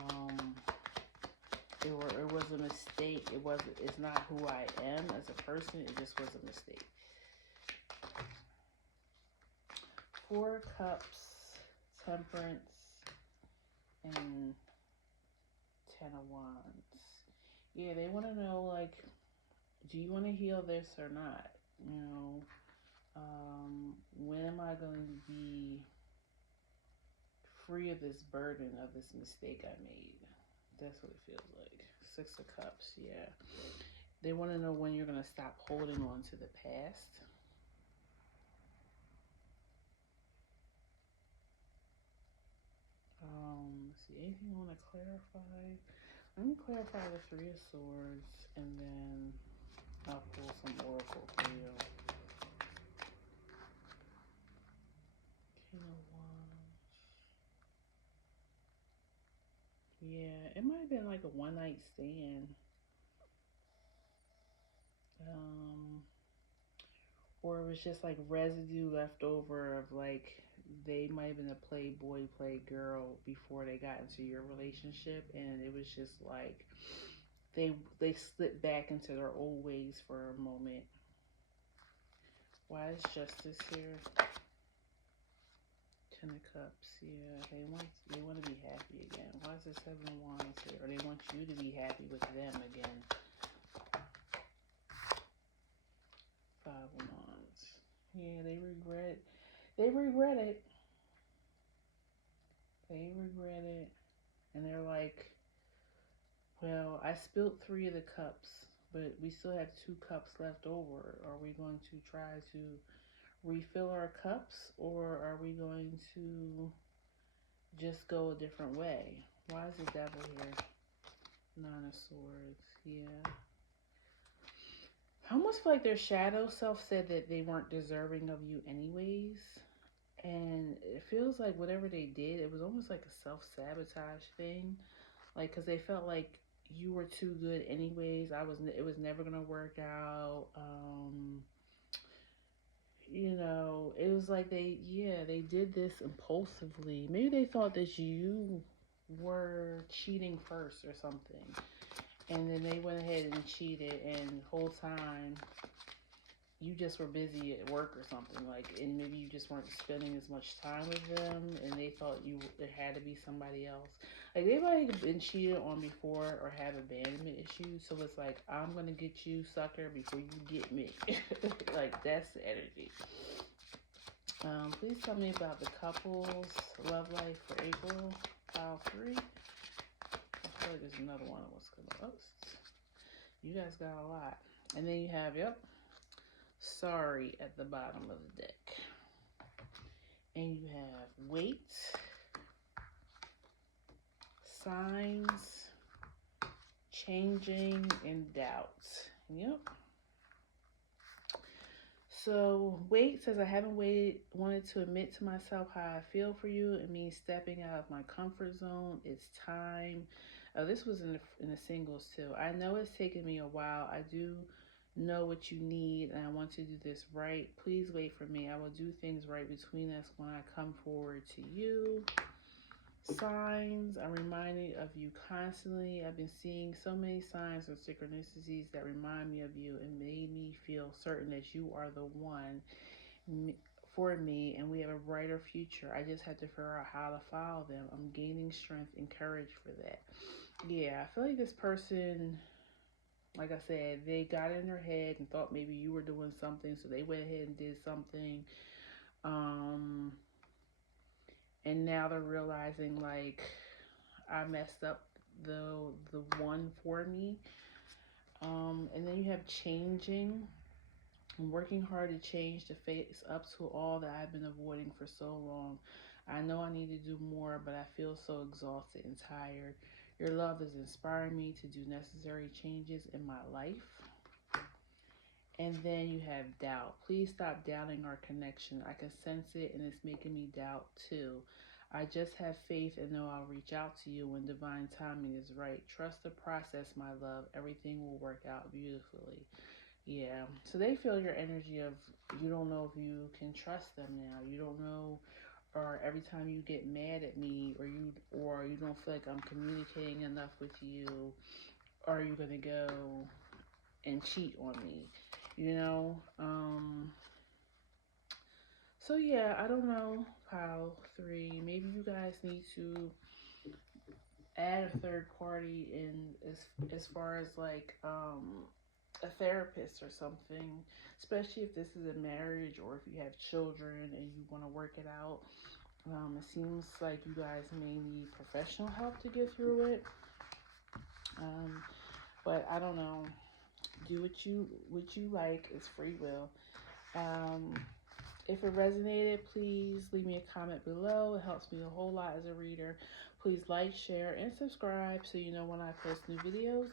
Um, it was a mistake. It's not who I am as a person. It just was a mistake. Four cups, temperance, and 10 of Wands. Yeah, they want to know, like, do you want to heal this or not? You know, when am I going to be free of this burden of this mistake I made? That's what it feels like. 6 of Cups, yeah. They want to know when you're going to stop holding on to the past. Let's see, anything you want to clarify? Let me clarify the Three of Swords, and then I'll pull some oracle for you. King of Wands. Yeah, it might have been like a one night stand. Um, or it was just like residue left over of like they might have been a playboy, play girl before they got into your relationship, and it was just like they slipped back into their old ways for a moment. Why is Justice here? 10 of Cups, yeah. They want to be happy again. Why is the 7 of Wands here? Or they want you to be happy with them again. 5 of Wands. Yeah, they regret. They regret it. They regret it, and they're like, well, I spilled 3 of the cups, but we still have 2 cups left over. Are we going to try to refill our cups, or are we going to just go a different way? Why is the Devil here? 9 of Swords. Yeah. I almost feel like their shadow self said that they weren't deserving of you anyways. And it feels like whatever they did, it was almost like a self-sabotage thing. Like, because they felt like you were too good anyways. It was never going to work out. It was like they did this impulsively. Maybe they thought that you were cheating first or something. And then they went ahead and cheated, and the whole time you just were busy at work or something, like, and maybe you just weren't spending as much time with them, and they thought it had to be somebody else. Like, they might have been cheated on before or have abandonment issues, so it's like, I'm gonna get you, sucker, before you get me. Like, that's the energy. Please tell me about the couple's love life for April, pile 3. I feel like there's another one of what's coming up. You guys got a lot. And then you have, sorry at the bottom of the deck. And you have wait, signs, changing, and doubt. Yep. So wait says, I haven't wanted to admit to myself how I feel for you. It means stepping out of my comfort zone. It's time. This was in the singles too. I know it's taken me a while. I do know what you need, and I want to do this right. Please wait for me. I will do things right between us when I come forward to you. Signs, I'm reminded of you constantly. I've been seeing so many signs or synchronicities that remind me of you and made me feel certain that you are the one for me, and we have a brighter future. I just have to figure out how to follow them. I'm gaining strength and courage for that. Yeah, I feel like this person, like I said, they got in their head and thought maybe you were doing something, so they went ahead and did something. Um, and now they're realizing like I messed up the one for me. And then you have changing. I'm working hard to change to face up to all that I've been avoiding for so long. I know I need to do more, but I feel so exhausted and tired. Your love is inspiring me to do necessary changes in my life. And then you have doubt. Please stop doubting our connection. I can sense it and it's making me doubt too. I just have faith and know I'll reach out to you when divine timing is right. Trust the process, my love. Everything will work out beautifully. Yeah. So they feel your energy of you don't know if you can trust them now. You don't know, or every time you get mad at me or you don't feel like I'm communicating enough with you, are you gonna go and cheat on me? You know? So yeah, I don't know, pile three. Maybe you guys need to add a third party in as far as like a therapist or something, especially if this is a marriage or if you have children and you want to work it out. It seems like you guys may need professional help to get through it. Um, but I don't know. Do what you like. It's free will. Um, if it resonated, please leave me a comment below. It helps me a whole lot as a reader. Please like, share, and subscribe so you know when I post new videos.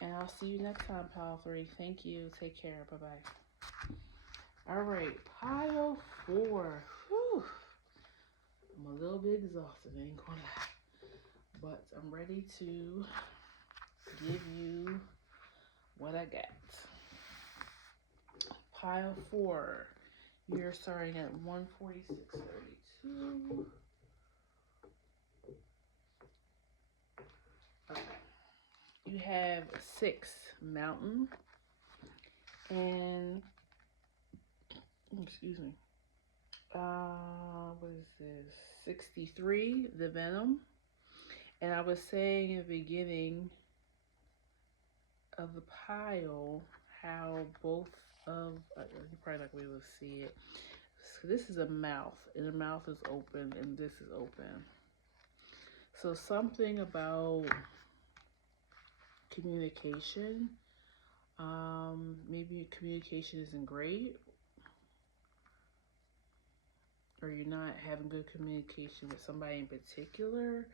And I'll see you next time, Pile 3. Thank you. Take care. Bye-bye. All right, Pile 4. Whew. I'm a little bit exhausted, ain't gonna lie. But I'm ready to give you what I got. Pile 4. You're starting at 146.32. Okay. You have 6 mountain and excuse me. What is this? 63 the venom. And I was saying in the beginning of the pile how both of you're probably not gonna be able to see it. So this is a mouth, and the mouth is open, and this is open. So something about communication. Maybe communication isn't great, or you're not having good communication with somebody in particular,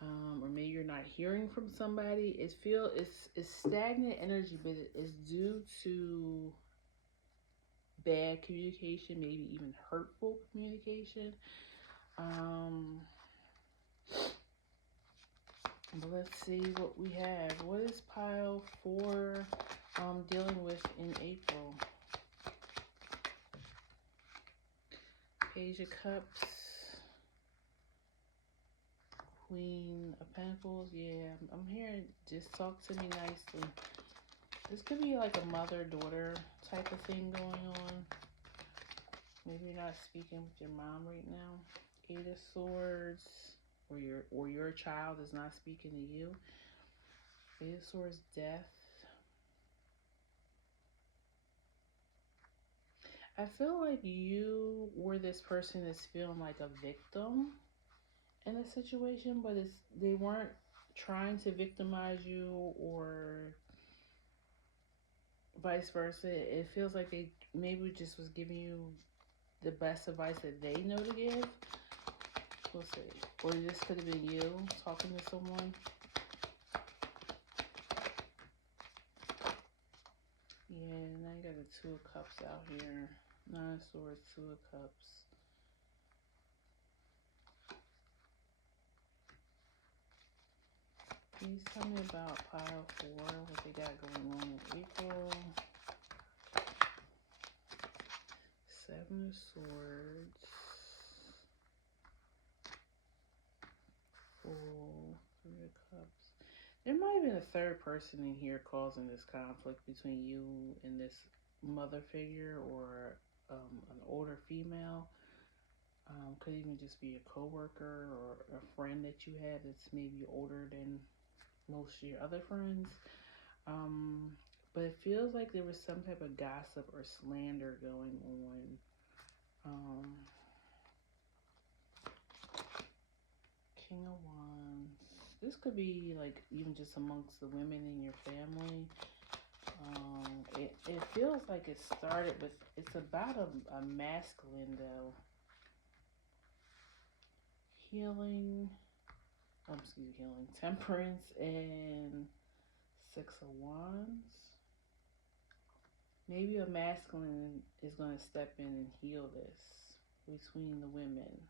or maybe you're not hearing from somebody. It's stagnant energy, but it's due to bad communication, maybe even hurtful communication. But let's see what we have. What is pile 4 dealing with in April? Page of Cups, Queen of Pentacles. Yeah, I'm hearing just talk to me nicely. This could be like a mother-daughter type of thing going on. Maybe you're not speaking with your mom right now. 8 of Swords, or your child is not speaking to you. 8 of Swords, Death. I feel like you or this person is feeling like a victim in a situation, but they weren't trying to victimize you or vice versa. It feels like they maybe just was giving you the best advice that they know to give. We'll see. Or this could have been you talking to someone. Yeah, now you got the 2 of Cups out here. 9 of Swords, 2 of Cups. Please tell me about pile 4, what they got going on in April. 7 of Swords. Fool, 3 of Cups. There might have been a third person in here causing this conflict between you and this mother figure, or an older female. Could even just be a coworker or a friend that you have that's maybe older than most of your other friends. But it feels like there was some type of gossip or slander going on Um, King of Wands. This could be like even just amongst the women in your family. It feels like it started with, it's about a masculine though. Healing, healing, temperance, and Six of Wands. Maybe a masculine is going to step in and heal this between the women.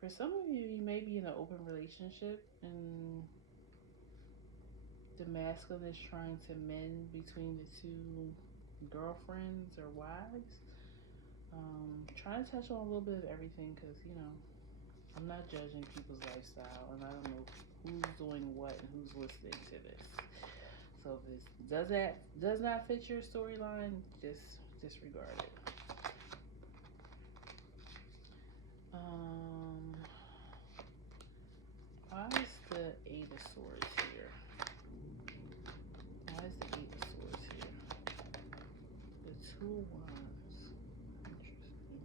For some of you, you may be in an open relationship and the masculine is trying to mend between the two girlfriends or wives. Trying to touch on a little bit of everything because, I'm not judging people's lifestyle and I don't know who's doing what and who's listening to this. So if this does not fit your storyline, just disregard it. Why is the Eight of Swords here? Why is the Eight of Swords here? The Two of Wands. Interesting.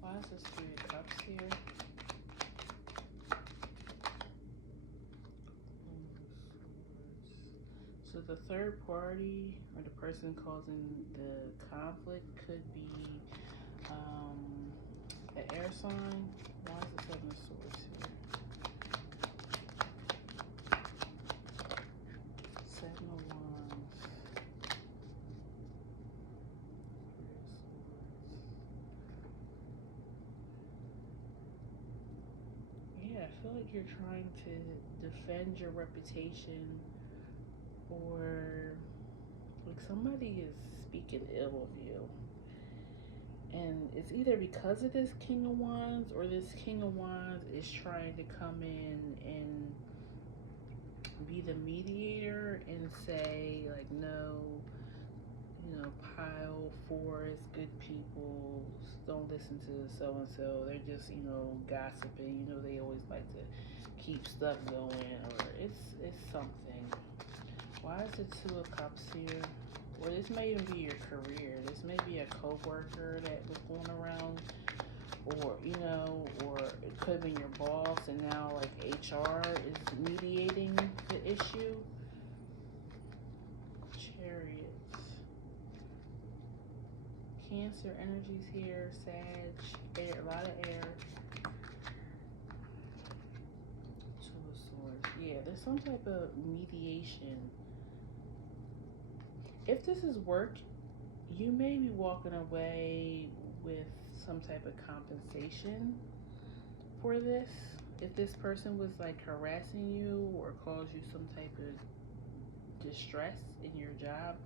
Why is the Three of Cups here? So the third party or the person causing the conflict could be an air sign. Why is the Seven of Swords here? Seven of Wands. Yeah, I feel like you're trying to defend your reputation, or like somebody is speaking ill of you. And it's either because of this King of Wands or this King of Wands is trying to come in and be the mediator and say, like, no, pile four is good people. Don't listen to so and so. They're just, gossiping. They always like to keep stuff going, or it's something. Why is the Two of Cups here? Well, this may even be your career. This may be a co-worker that was going around, or or it could have been your boss, and now like HR is mediating the issue. Chariot. Cancer energies here, Sag, air, a lot of air. Two of Swords. Yeah, there's some type of mediation. If this is work, you may be walking away with some type of compensation for this. If this person was like harassing you or caused you some type of distress in your job,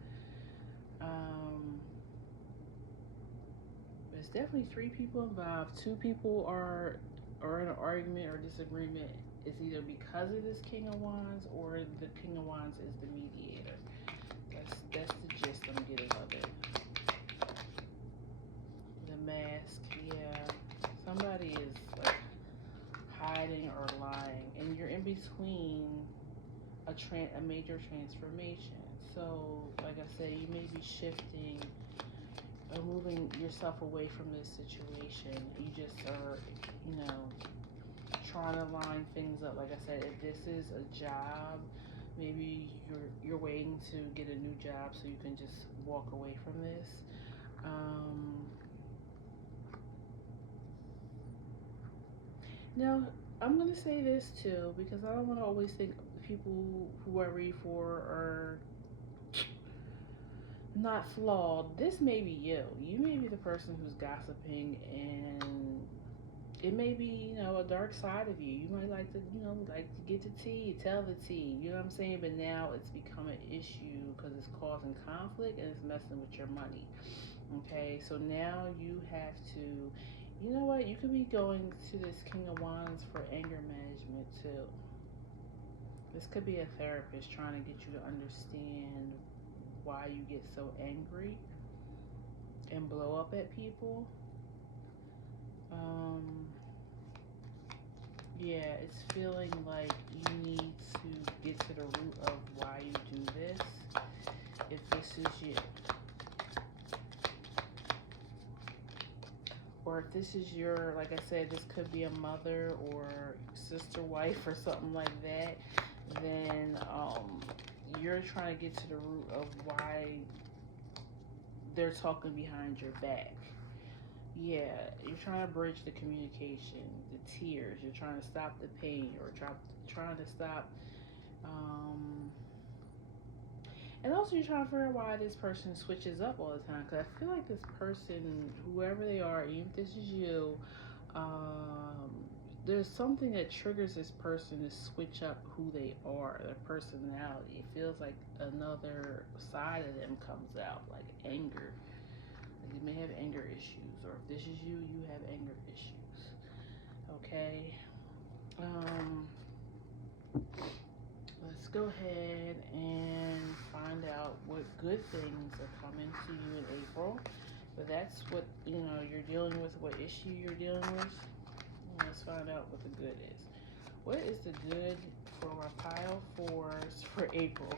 there's definitely three people involved. Two people are in an argument or disagreement. It's either because of this King of Wands or the King of Wands is the mediator. That's the gist I'm getting of it. The Mask, yeah. Somebody is like hiding or lying, and you're in between a major transformation. So, like I said, you may be shifting or moving yourself away from this situation. You just are, trying to line things up. Like I said, if this is a job, maybe you're waiting to get a new job so you can just walk away from this. Now, I'm gonna say this too because I don't want to always think people who I read for are not flawed. This may be you. You may be the person who's gossiping, and it may be, a dark side of you. You might like to, like to get the tea, tell the tea. You know what I'm saying? But now it's become an issue because it's causing conflict and it's messing with your money. Okay, so now you have to, you know what? You could be going to this King of Wands for anger management too. This could be a therapist trying to get you to understand why you get so angry and blow up at people. Um, yeah, it's feeling like you need to get to the root of why you do this. If this is you, or if this is your, like I said, this could be a mother or sister, wife, or something like that, then you're trying to get to the root of why they're talking behind your back. Yeah, you're trying to bridge the communication, the tears. You're trying to stop the pain, or trying to stop. Um, and also, you're trying to figure out why this person switches up all the time. Because I feel like this person, whoever they are, even if this is you, um, there's something that triggers this person to switch up who they are, their personality. It feels like another side of them comes out, like anger. Like you may have anger issues, or if this is you, you have anger issues. Okay. Um, let's go ahead and find out what good things are coming to you in April. But that's what you're dealing with. What issue you're dealing with? Let's find out what the good is. What is the good for our pile fours for April?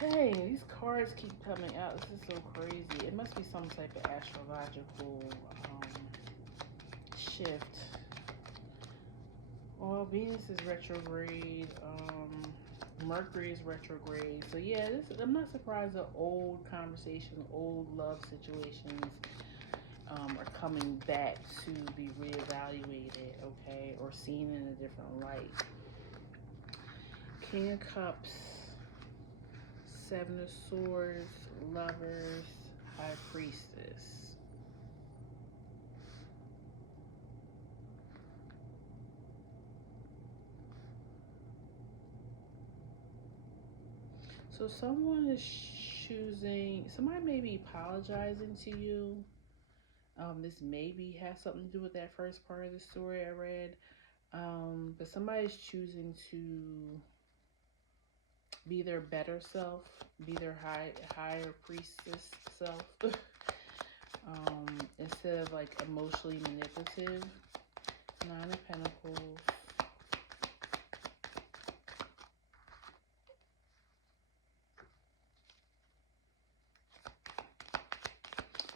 Dang, these cards keep coming out. This is so crazy. It must be some type of astrological shift. Well, Venus is retrograde. Mercury is retrograde. So yeah, I'm not surprised that old conversations, old love situations are coming back to be reevaluated, okay, or seen in a different light. King of Cups, Seven of Swords, Lovers, High Priestess. So someone is somebody may be apologizing to you. This maybe has something to do with that first part of the story I read. But somebody's choosing to be their better self, be their higher priestess self, instead of like emotionally manipulative. Nine of Pentacles.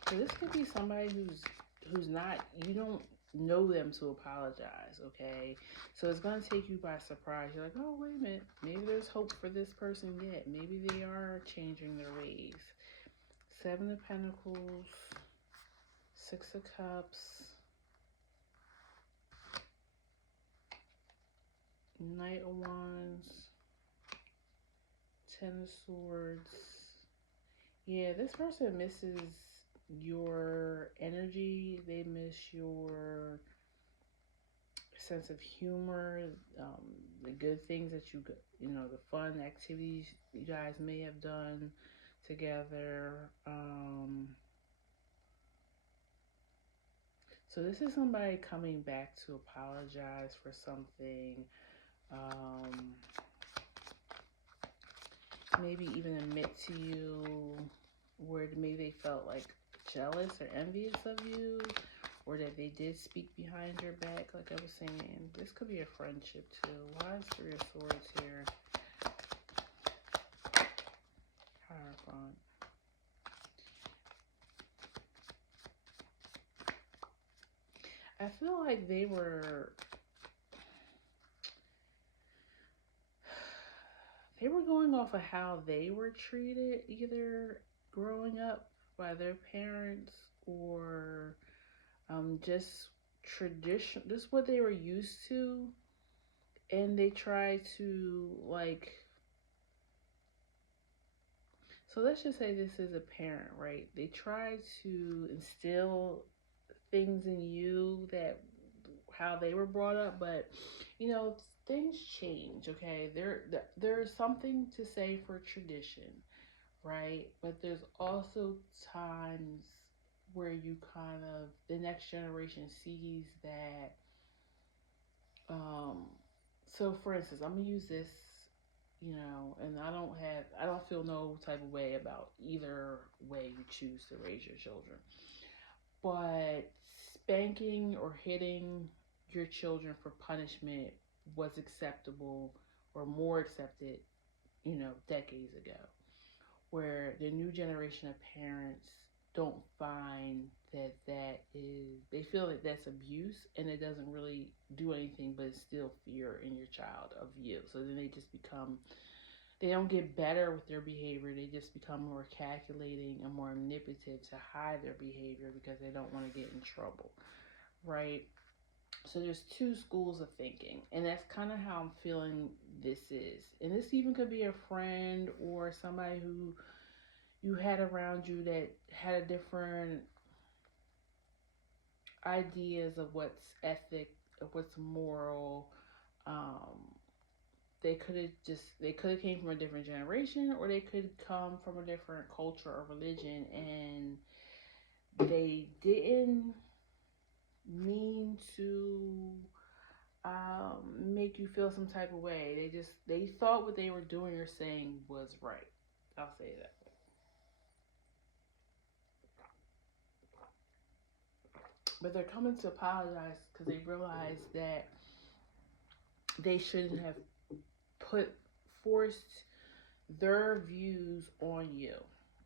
So this could be somebody who's not, you don't know them to apologize, okay? So it's going to take you by surprise. You're like, oh, wait a minute. Maybe there's hope for this person yet. Maybe they are changing their ways. Seven of Pentacles, Six of Cups, Knight of Wands, Ten of Swords. Yeah, this person misses your energy. They miss your sense of humor, the good things that the fun activities you guys may have done together. So this is somebody coming back to apologize for something. Maybe even admit to you where maybe they felt like jealous or envious of you, or that they did speak behind your back, like I was saying. This could be a friendship too. Why is Three of Swords here? Hierophant. I feel like they were going off of how they were treated, either growing up by their parents, or just tradition, just what they were used to, and they try to like. So let's just say this is a parent, right? They try to instill things in you that how they were brought up, but things change. Okay, there's something to say for tradition, right? But there's also times where you kind of, the next generation sees that. So for instance, I'm gonna use this And I don't feel no type of way about either way you choose to raise your children. But spanking or hitting your children for punishment was acceptable or more accepted, decades ago, where the new generation of parents don't find they feel that that's abuse, and it doesn't really do anything but instill fear in your child of you. So then they don't get better with their behavior. They just become more calculating and more manipulative to hide their behavior because they don't want to get in trouble, right? So there's two schools of thinking, and that's kind of how I'm feeling this is. And this even could be a friend or somebody who you had around you that had a different ideas of what's ethic, of what's moral. Um, they could have came from a different generation, or they could come from a different culture or religion, and they didn't mean to make you feel some type of way. They thought what they were doing or saying was right. I'll say that. But they're coming to apologize because they realize that they shouldn't have put forced their views on you.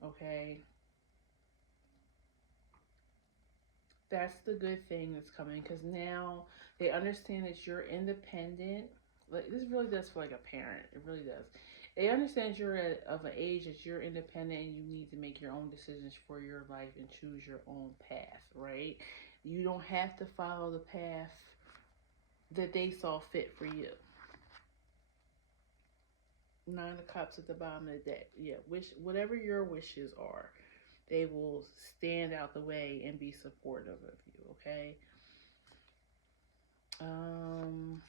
Okay, that's the good thing that's coming, because now they understand that you're independent. Like, this really does feel like a parent. It really does. They understand you're of an age that you're independent and you need to make your own decisions for your life and choose your own path, right? You don't have to follow the path that they saw fit for you. Nine of Cups at the bottom of the deck. Yeah, whatever your wishes are, they will stand out the way and be supportive of you. Okay. Um,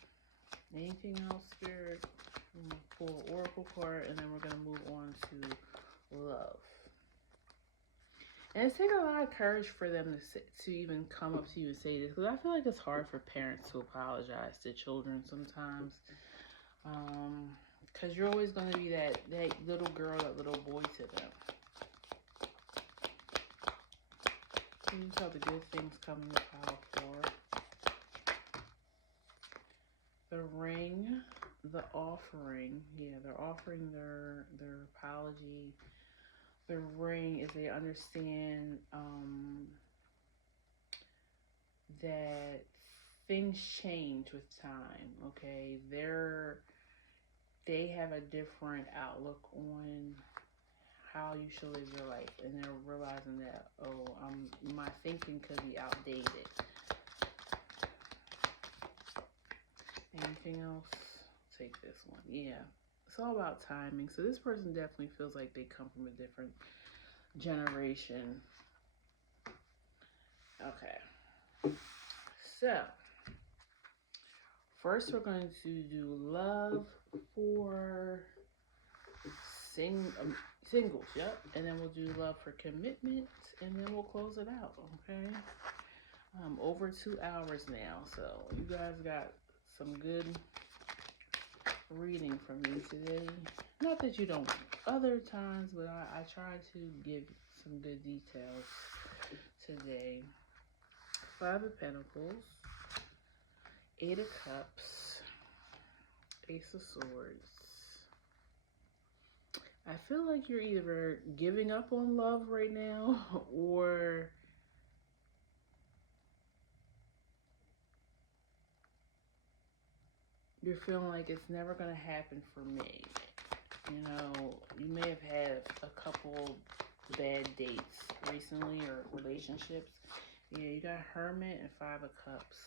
Anything else, Spirit? I'm gonna pull an Oracle card, and then we're gonna move on to love. And it's taking a lot of courage for them to even come up to you and say this, because I feel like it's hard for parents to apologize to children sometimes. Because you're always going to be that little girl, that little boy to them. You saw the good things coming to power for. The ring, the offering. Yeah, they're offering their apology. The ring is they understand that things change with time. Okay, they have a different outlook on how you should live your life, and they're realizing that my thinking could be outdated. Anything else? Take this one. Yeah, it's all about timing. So this person definitely feels like they come from a different generation. Okay, so first we're going to do love for singles, yep, and then we'll do love for commitment, and then we'll close it out. Okay, over 2 hours now, so you guys got some good reading from me today. Not that you don't other times, but I try to give some good details today. 5 of Pentacles, 8 of Cups, Ace of Swords. I feel like you're either giving up on love right now, or you're feeling like it's never going to happen for me. You may have had a couple bad dates recently, or relationships. Yeah, you got Hermit and 5 of Cups.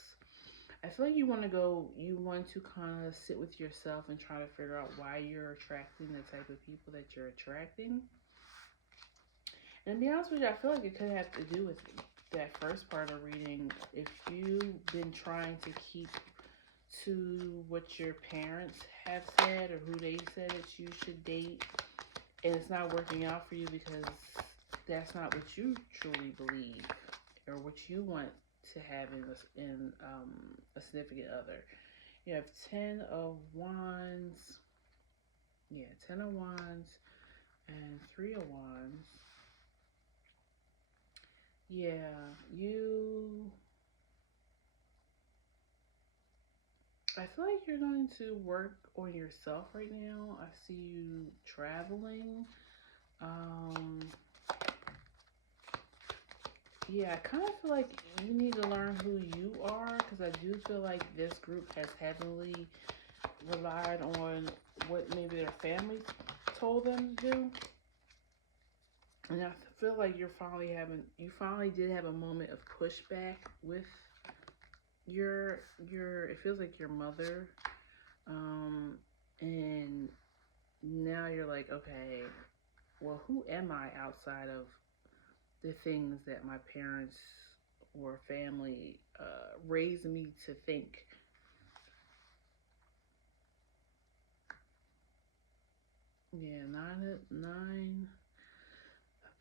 I feel like you want to kind of sit with yourself and try to figure out why you're attracting the type of people that you're attracting. And to be honest with you, I feel like it could have to do with that first part of reading. If you've been trying to keep to what your parents have said or who they said that you should date, and it's not working out for you because that's not what you truly believe or what you want to have in a significant other. You have 10 of Wands, Yeah, Ten of Wands and Three of Wands. Yeah, I feel like you're going to work on yourself right now. I see you traveling. Um, yeah, I kind of feel like you need to learn who you are because I do feel like this group has heavily relied on what maybe their family told them to do. And I feel like you finally did have a moment of pushback with it feels like your mother. Um, and now you're like, okay, well, who am I outside of the things that my parents or family raised me to think? Yeah, nine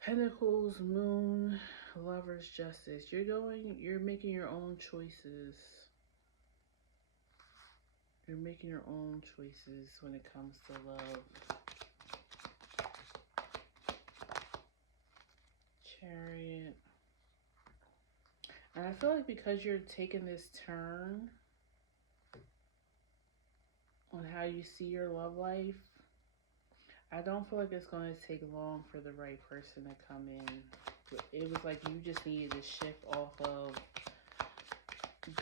Pentacles, Moon, Lovers, Justice. You're making your own choices. You're making your own choices when it comes to love. Chariot. And I feel like because you're taking this turn on how you see your love life, I don't feel like it's going to take long for the right person to come in. It was like you just needed to shift off of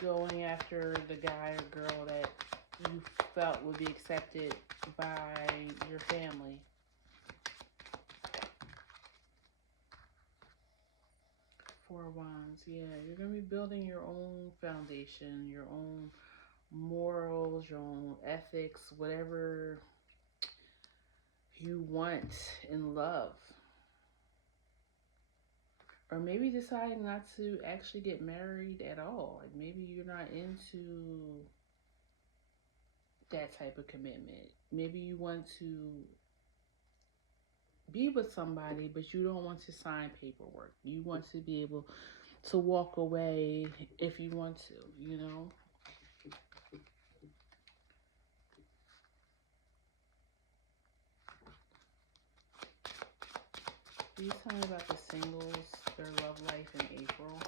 going after the guy or girl that you felt would be accepted by your family. Four of Wands, yeah, you're going to be building your own foundation, your own morals, your own ethics, whatever you want in love. Or maybe deciding not to actually get married at all. Like maybe you're not into that type of commitment. Maybe you want to be with somebody, but you don't want to sign paperwork. You want to be able to walk away if you want to, you know? Can you tell me about the singles, their love life in April?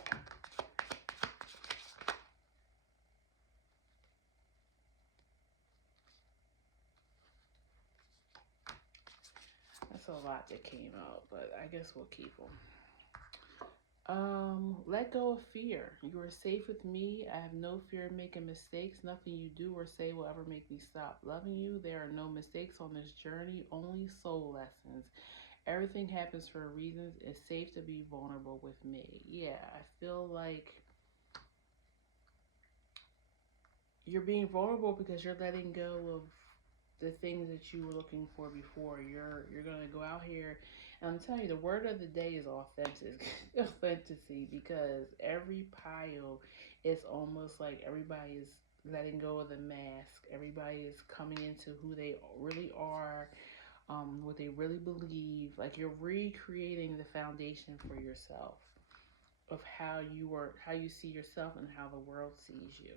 That's a lot that came out, but I guess we'll keep them. Let go of fear. You are safe with me. I have no fear of making mistakes. Nothing you do or say will ever make me stop loving you. There are no mistakes on this journey, only soul lessons. Everything happens for a reason. It's safe to be vulnerable with me. Yeah, I feel like you're being vulnerable because you're letting go of the things that you were looking for before. You're gonna go out here, and I'm telling you, the word of the day is authentic, authenticity. Because every pile is almost like everybody is letting go of the mask. Everybody is coming into who they really are, what they really believe. Like you're recreating the foundation for yourself of how you see yourself, and how the world sees you.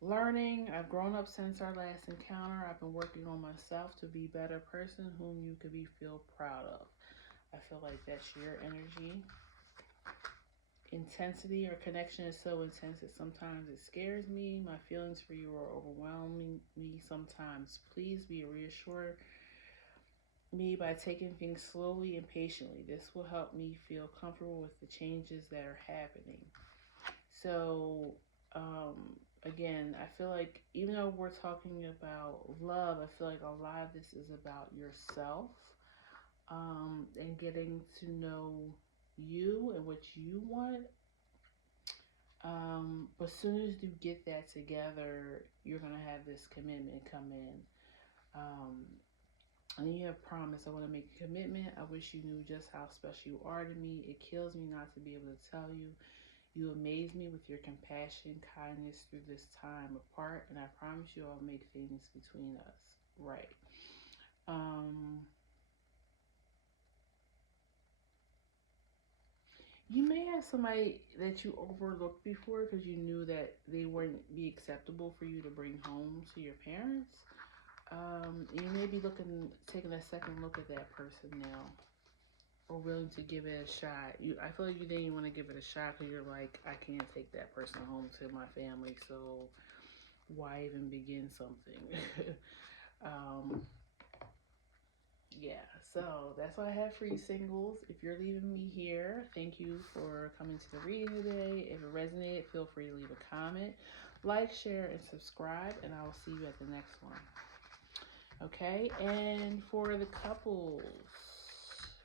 Learning, I've grown up since our last encounter. I've been working on myself to be a better person whom you could be feel proud of. I feel like that's your energy. Intensity or connection is so intense that sometimes it scares me. My feelings for you are overwhelming me sometimes. Please be reassured me by taking things slowly and patiently. This will help me feel comfortable with the changes that are happening. So, again, I feel like even though we're talking about love, I feel like a lot of this is about yourself, and getting to know you and what you want. But as soon as you get that together, you're going to have this commitment come in. Um, and you have promised, I want to make a commitment. I wish you knew just how special you are to me. It kills me not to be able to tell you. You amaze me with your compassion, kindness through this time apart, and I promise you I'll make things between us right. Um, you may have somebody that you overlooked before because you knew that they wouldn't be acceptable for you to bring home to your parents. You may be taking a second look at that person now, or willing to give it a shot. I feel like you didn't even want to give it a shot because you're like, I can't take that person home to my family, so why even begin something? um, yeah, so that's what I have for you, singles. If you're leaving me here, thank you for coming to the reading today. If it resonated, feel free to leave a comment, like, share, and subscribe, and I will see you at the next one. Okay, and for the couples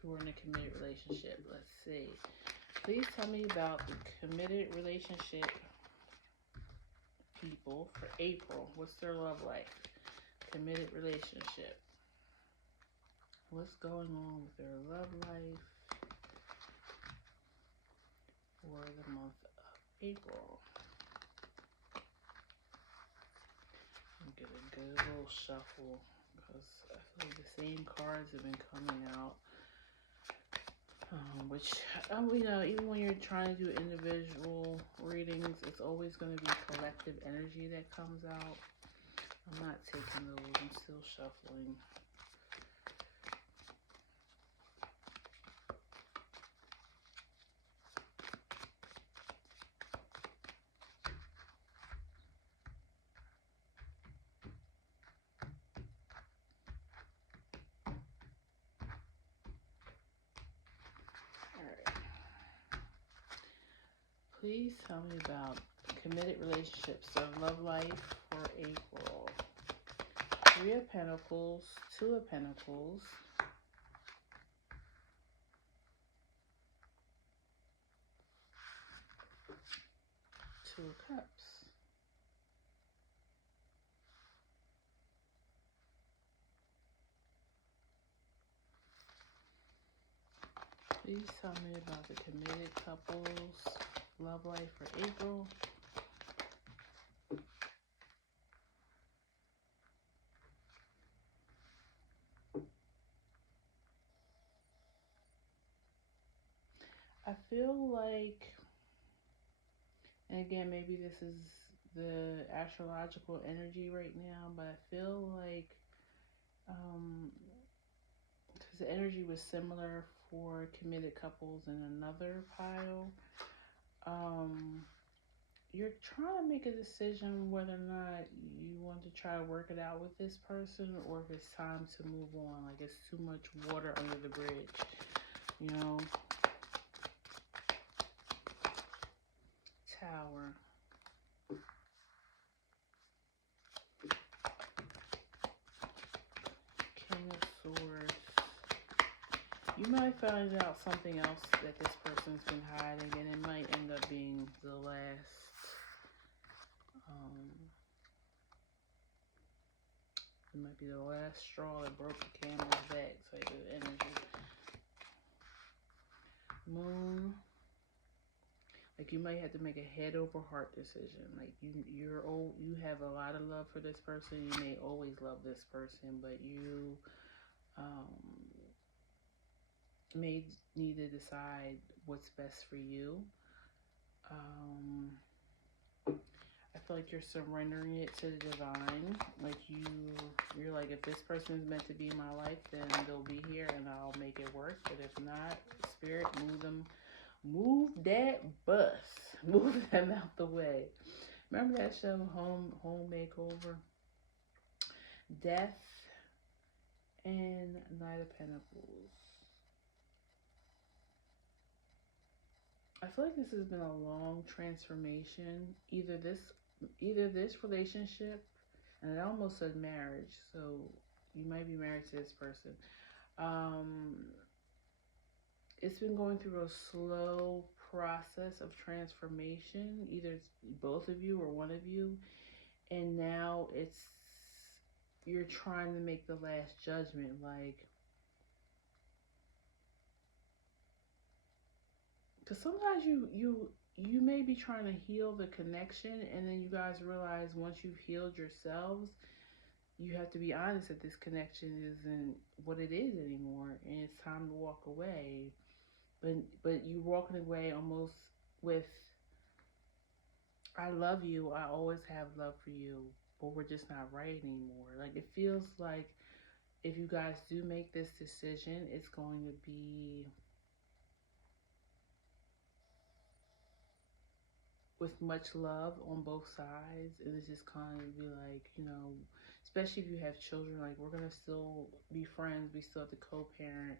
who are in a committed relationship, let's see. Please tell me about the committed relationship people for April. What's their love life? Committed relationship. What's going on with their love life for the month of April? I'll give a good little shuffle because I feel like the same cards have been coming out. Which, even when you're trying to do individual readings, it's always going to be collective energy that comes out. I'm not taking those. I'm still shuffling. Please tell me about committed relationships or love life for April. Three of Pentacles, Two of Pentacles, Two of Cups. Please tell me about the committed couples love life for April. I feel like, and again, maybe this is the astrological energy right now, but I feel like, because the energy was similar for committed couples in another pile, you're trying to make a decision whether or not you want to try to work it out with this person or if it's time to move on. Like it's too much water under the bridge, you know? Tower. King of Swords. You might find out something else that this person's been hiding, and it might end up being the last, it might be the last straw that broke the camel's back type of energy. Moon. Like you might have to make a head over heart decision. Like you have a lot of love for this person. You may always love this person, but you may need to decide what's best for you. I feel like you're surrendering it to the divine. Like you're like, if this person is meant to be in my life, then they'll be here and I'll make it work. But if not, spirit, move that bus, move them out the way. Remember that show, Home Makeover? Death and Knight of Pentacles. I feel like this has been a long transformation. Either this relationship, and I almost said marriage, so you might be married to this person. It's been going through a slow process of transformation. Either it's both of you or one of you, and now you're trying to make the last judgment. Like, because sometimes you may be trying to heal the connection, and then you guys realize once you've healed yourselves, you have to be honest that this connection isn't what it is anymore, and it's time to walk away. But you walking away almost with, I love you, I always have love for you, or we're just not right anymore. Like, it feels like if you guys do make this decision, it's going to be with much love on both sides. And it's just kind of be like, especially if you have children, like, we're going to still be friends, we still have to co-parent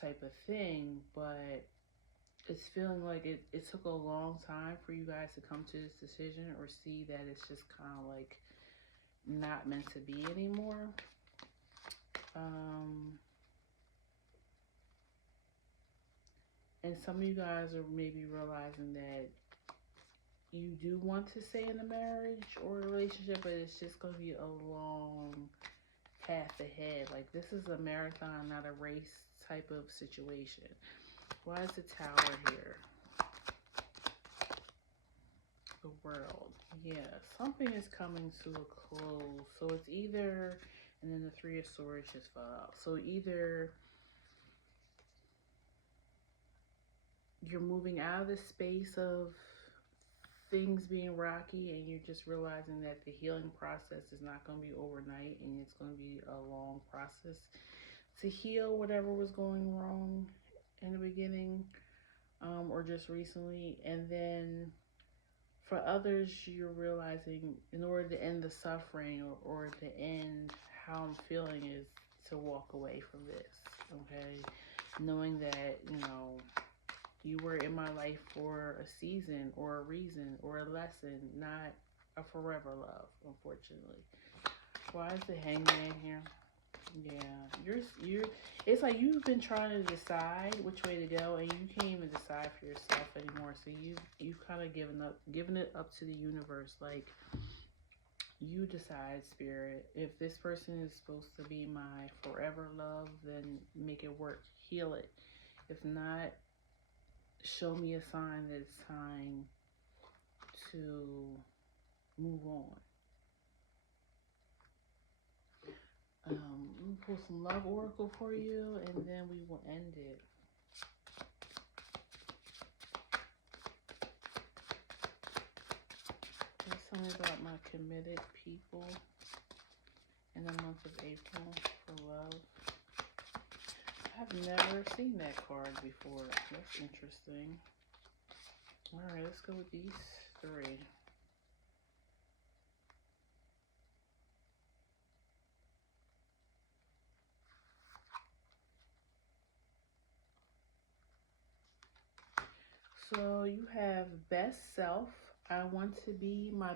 type of thing. But it's feeling like it took a long time for you guys to come to this decision or see that it's just kind of like not meant to be anymore. And some of you guys are maybe realizing that you do want to stay in a marriage or a relationship, but it's just going to be a long path ahead. Like, this is a marathon, not a race type of situation. Why is the Tower here? The World. Yeah, something is coming to a close. So it's either, and then the Three of Swords just fell out. So either you're moving out of the space of things being rocky and you're just realizing that the healing process is not going to be overnight and it's going to be a long process to heal whatever was going wrong in the beginning, or just recently. And then for others, you're realizing in order to end the suffering, or to end how I'm feeling, is to walk away from this, okay? Knowing that, you were in my life for a season or a reason or a lesson, not a forever love, unfortunately. Why is the Hangman here? Yeah, you're. It's like you've been trying to decide which way to go, and you can't even decide for yourself anymore. So you've kind of given it up to the universe. Like, you decide, Spirit. If this person is supposed to be my forever love, then make it work. Heal it. If not, show me a sign that it's time to move on. Let me pull some love oracle for you, and then we will end it. Tell me about my committed people in the month of April for love. I've never seen that card before. That's interesting. All right, let's go with these three. So you have best self. I want to be my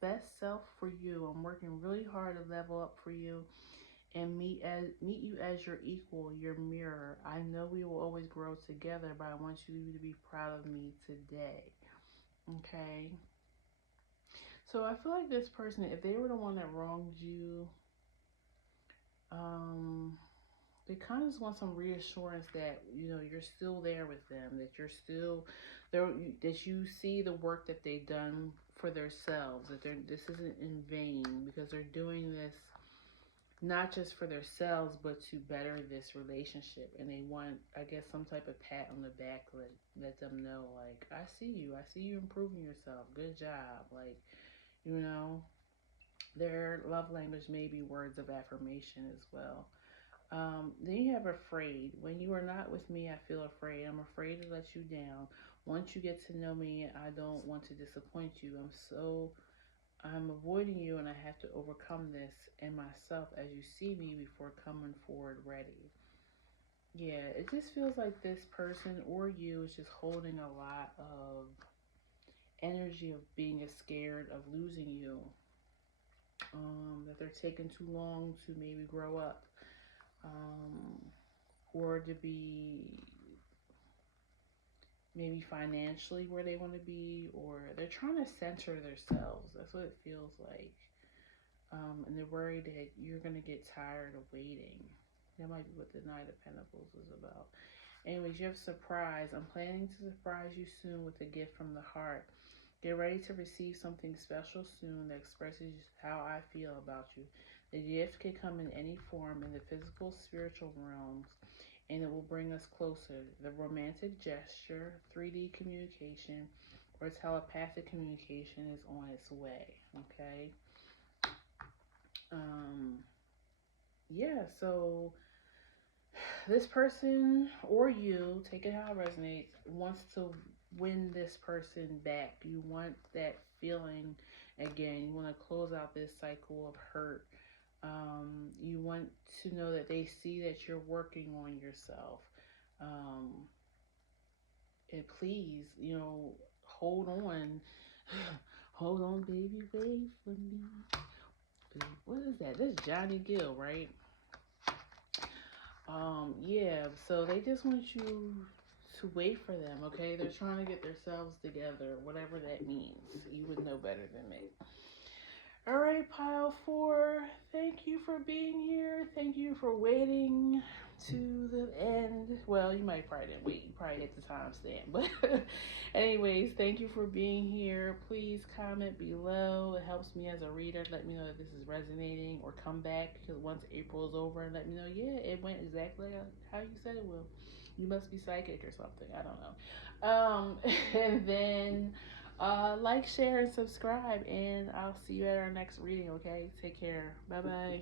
best self for you. I'm working really hard to level up for you and meet you as your equal, your mirror. I know we will always grow together, but I want you to be proud of me today. Okay. So I feel like this person, if they were the one that wronged you, they kind of just want some reassurance that you're still there with them, that you're still there, that you see the work that they've done for themselves, that this isn't in vain, because they're doing this not just for themselves but to better this relationship, and they want, I guess, some type of pat on the back, let them know, like, I see you improving yourself, good job, like, their love language may be words of affirmation as well. Then you have afraid. When you are not with me, I feel afraid. I'm afraid to let you down. Once you get to know me, I don't want to disappoint you. I'm avoiding you, and I have to overcome this in myself as you see me before coming forward ready. Yeah, it just feels like this person or you is just holding a lot of energy of being scared of losing you. That they're taking too long to maybe grow up. Or to be maybe financially where they want to be, or they're trying to center themselves. That's what it feels like. And they're worried that you're going to get tired of waiting. That might be what the Knight of Pentacles is about. Anyways, you have surprise. I'm planning to surprise you soon with a gift from the heart. Get ready to receive something special soon that expresses how I feel about you. The gift can come in any form in the physical, spiritual realms, and it will bring us closer. The romantic gesture, 3D communication, or telepathic communication is on its way, okay? Um, yeah, so this person or you, take it how it resonates, wants to win this person back. You want that feeling again. You want to close out this cycle of hurt. You want to know that they see that you're working on yourself. Um, and please, hold on. Hold on, baby, wait for me. What is that? That's Johnny Gill, right? Yeah, so they just want you to wait for them, okay? They're trying to get themselves together, whatever that means. You would know better than me. All right, pile four, thank you for being here. Thank you for waiting to the end. Well, you might probably didn't wait. You probably hit the timestamp. But, anyways, thank you for being here. Please comment below. It helps me as a reader. Let me know that this is resonating, or come back because once April is over and let me know, yeah, it went exactly how you said it will. You must be psychic or something. I don't know. And then like, share, and subscribe, and I'll see you at our next reading, okay? Take care. Bye bye.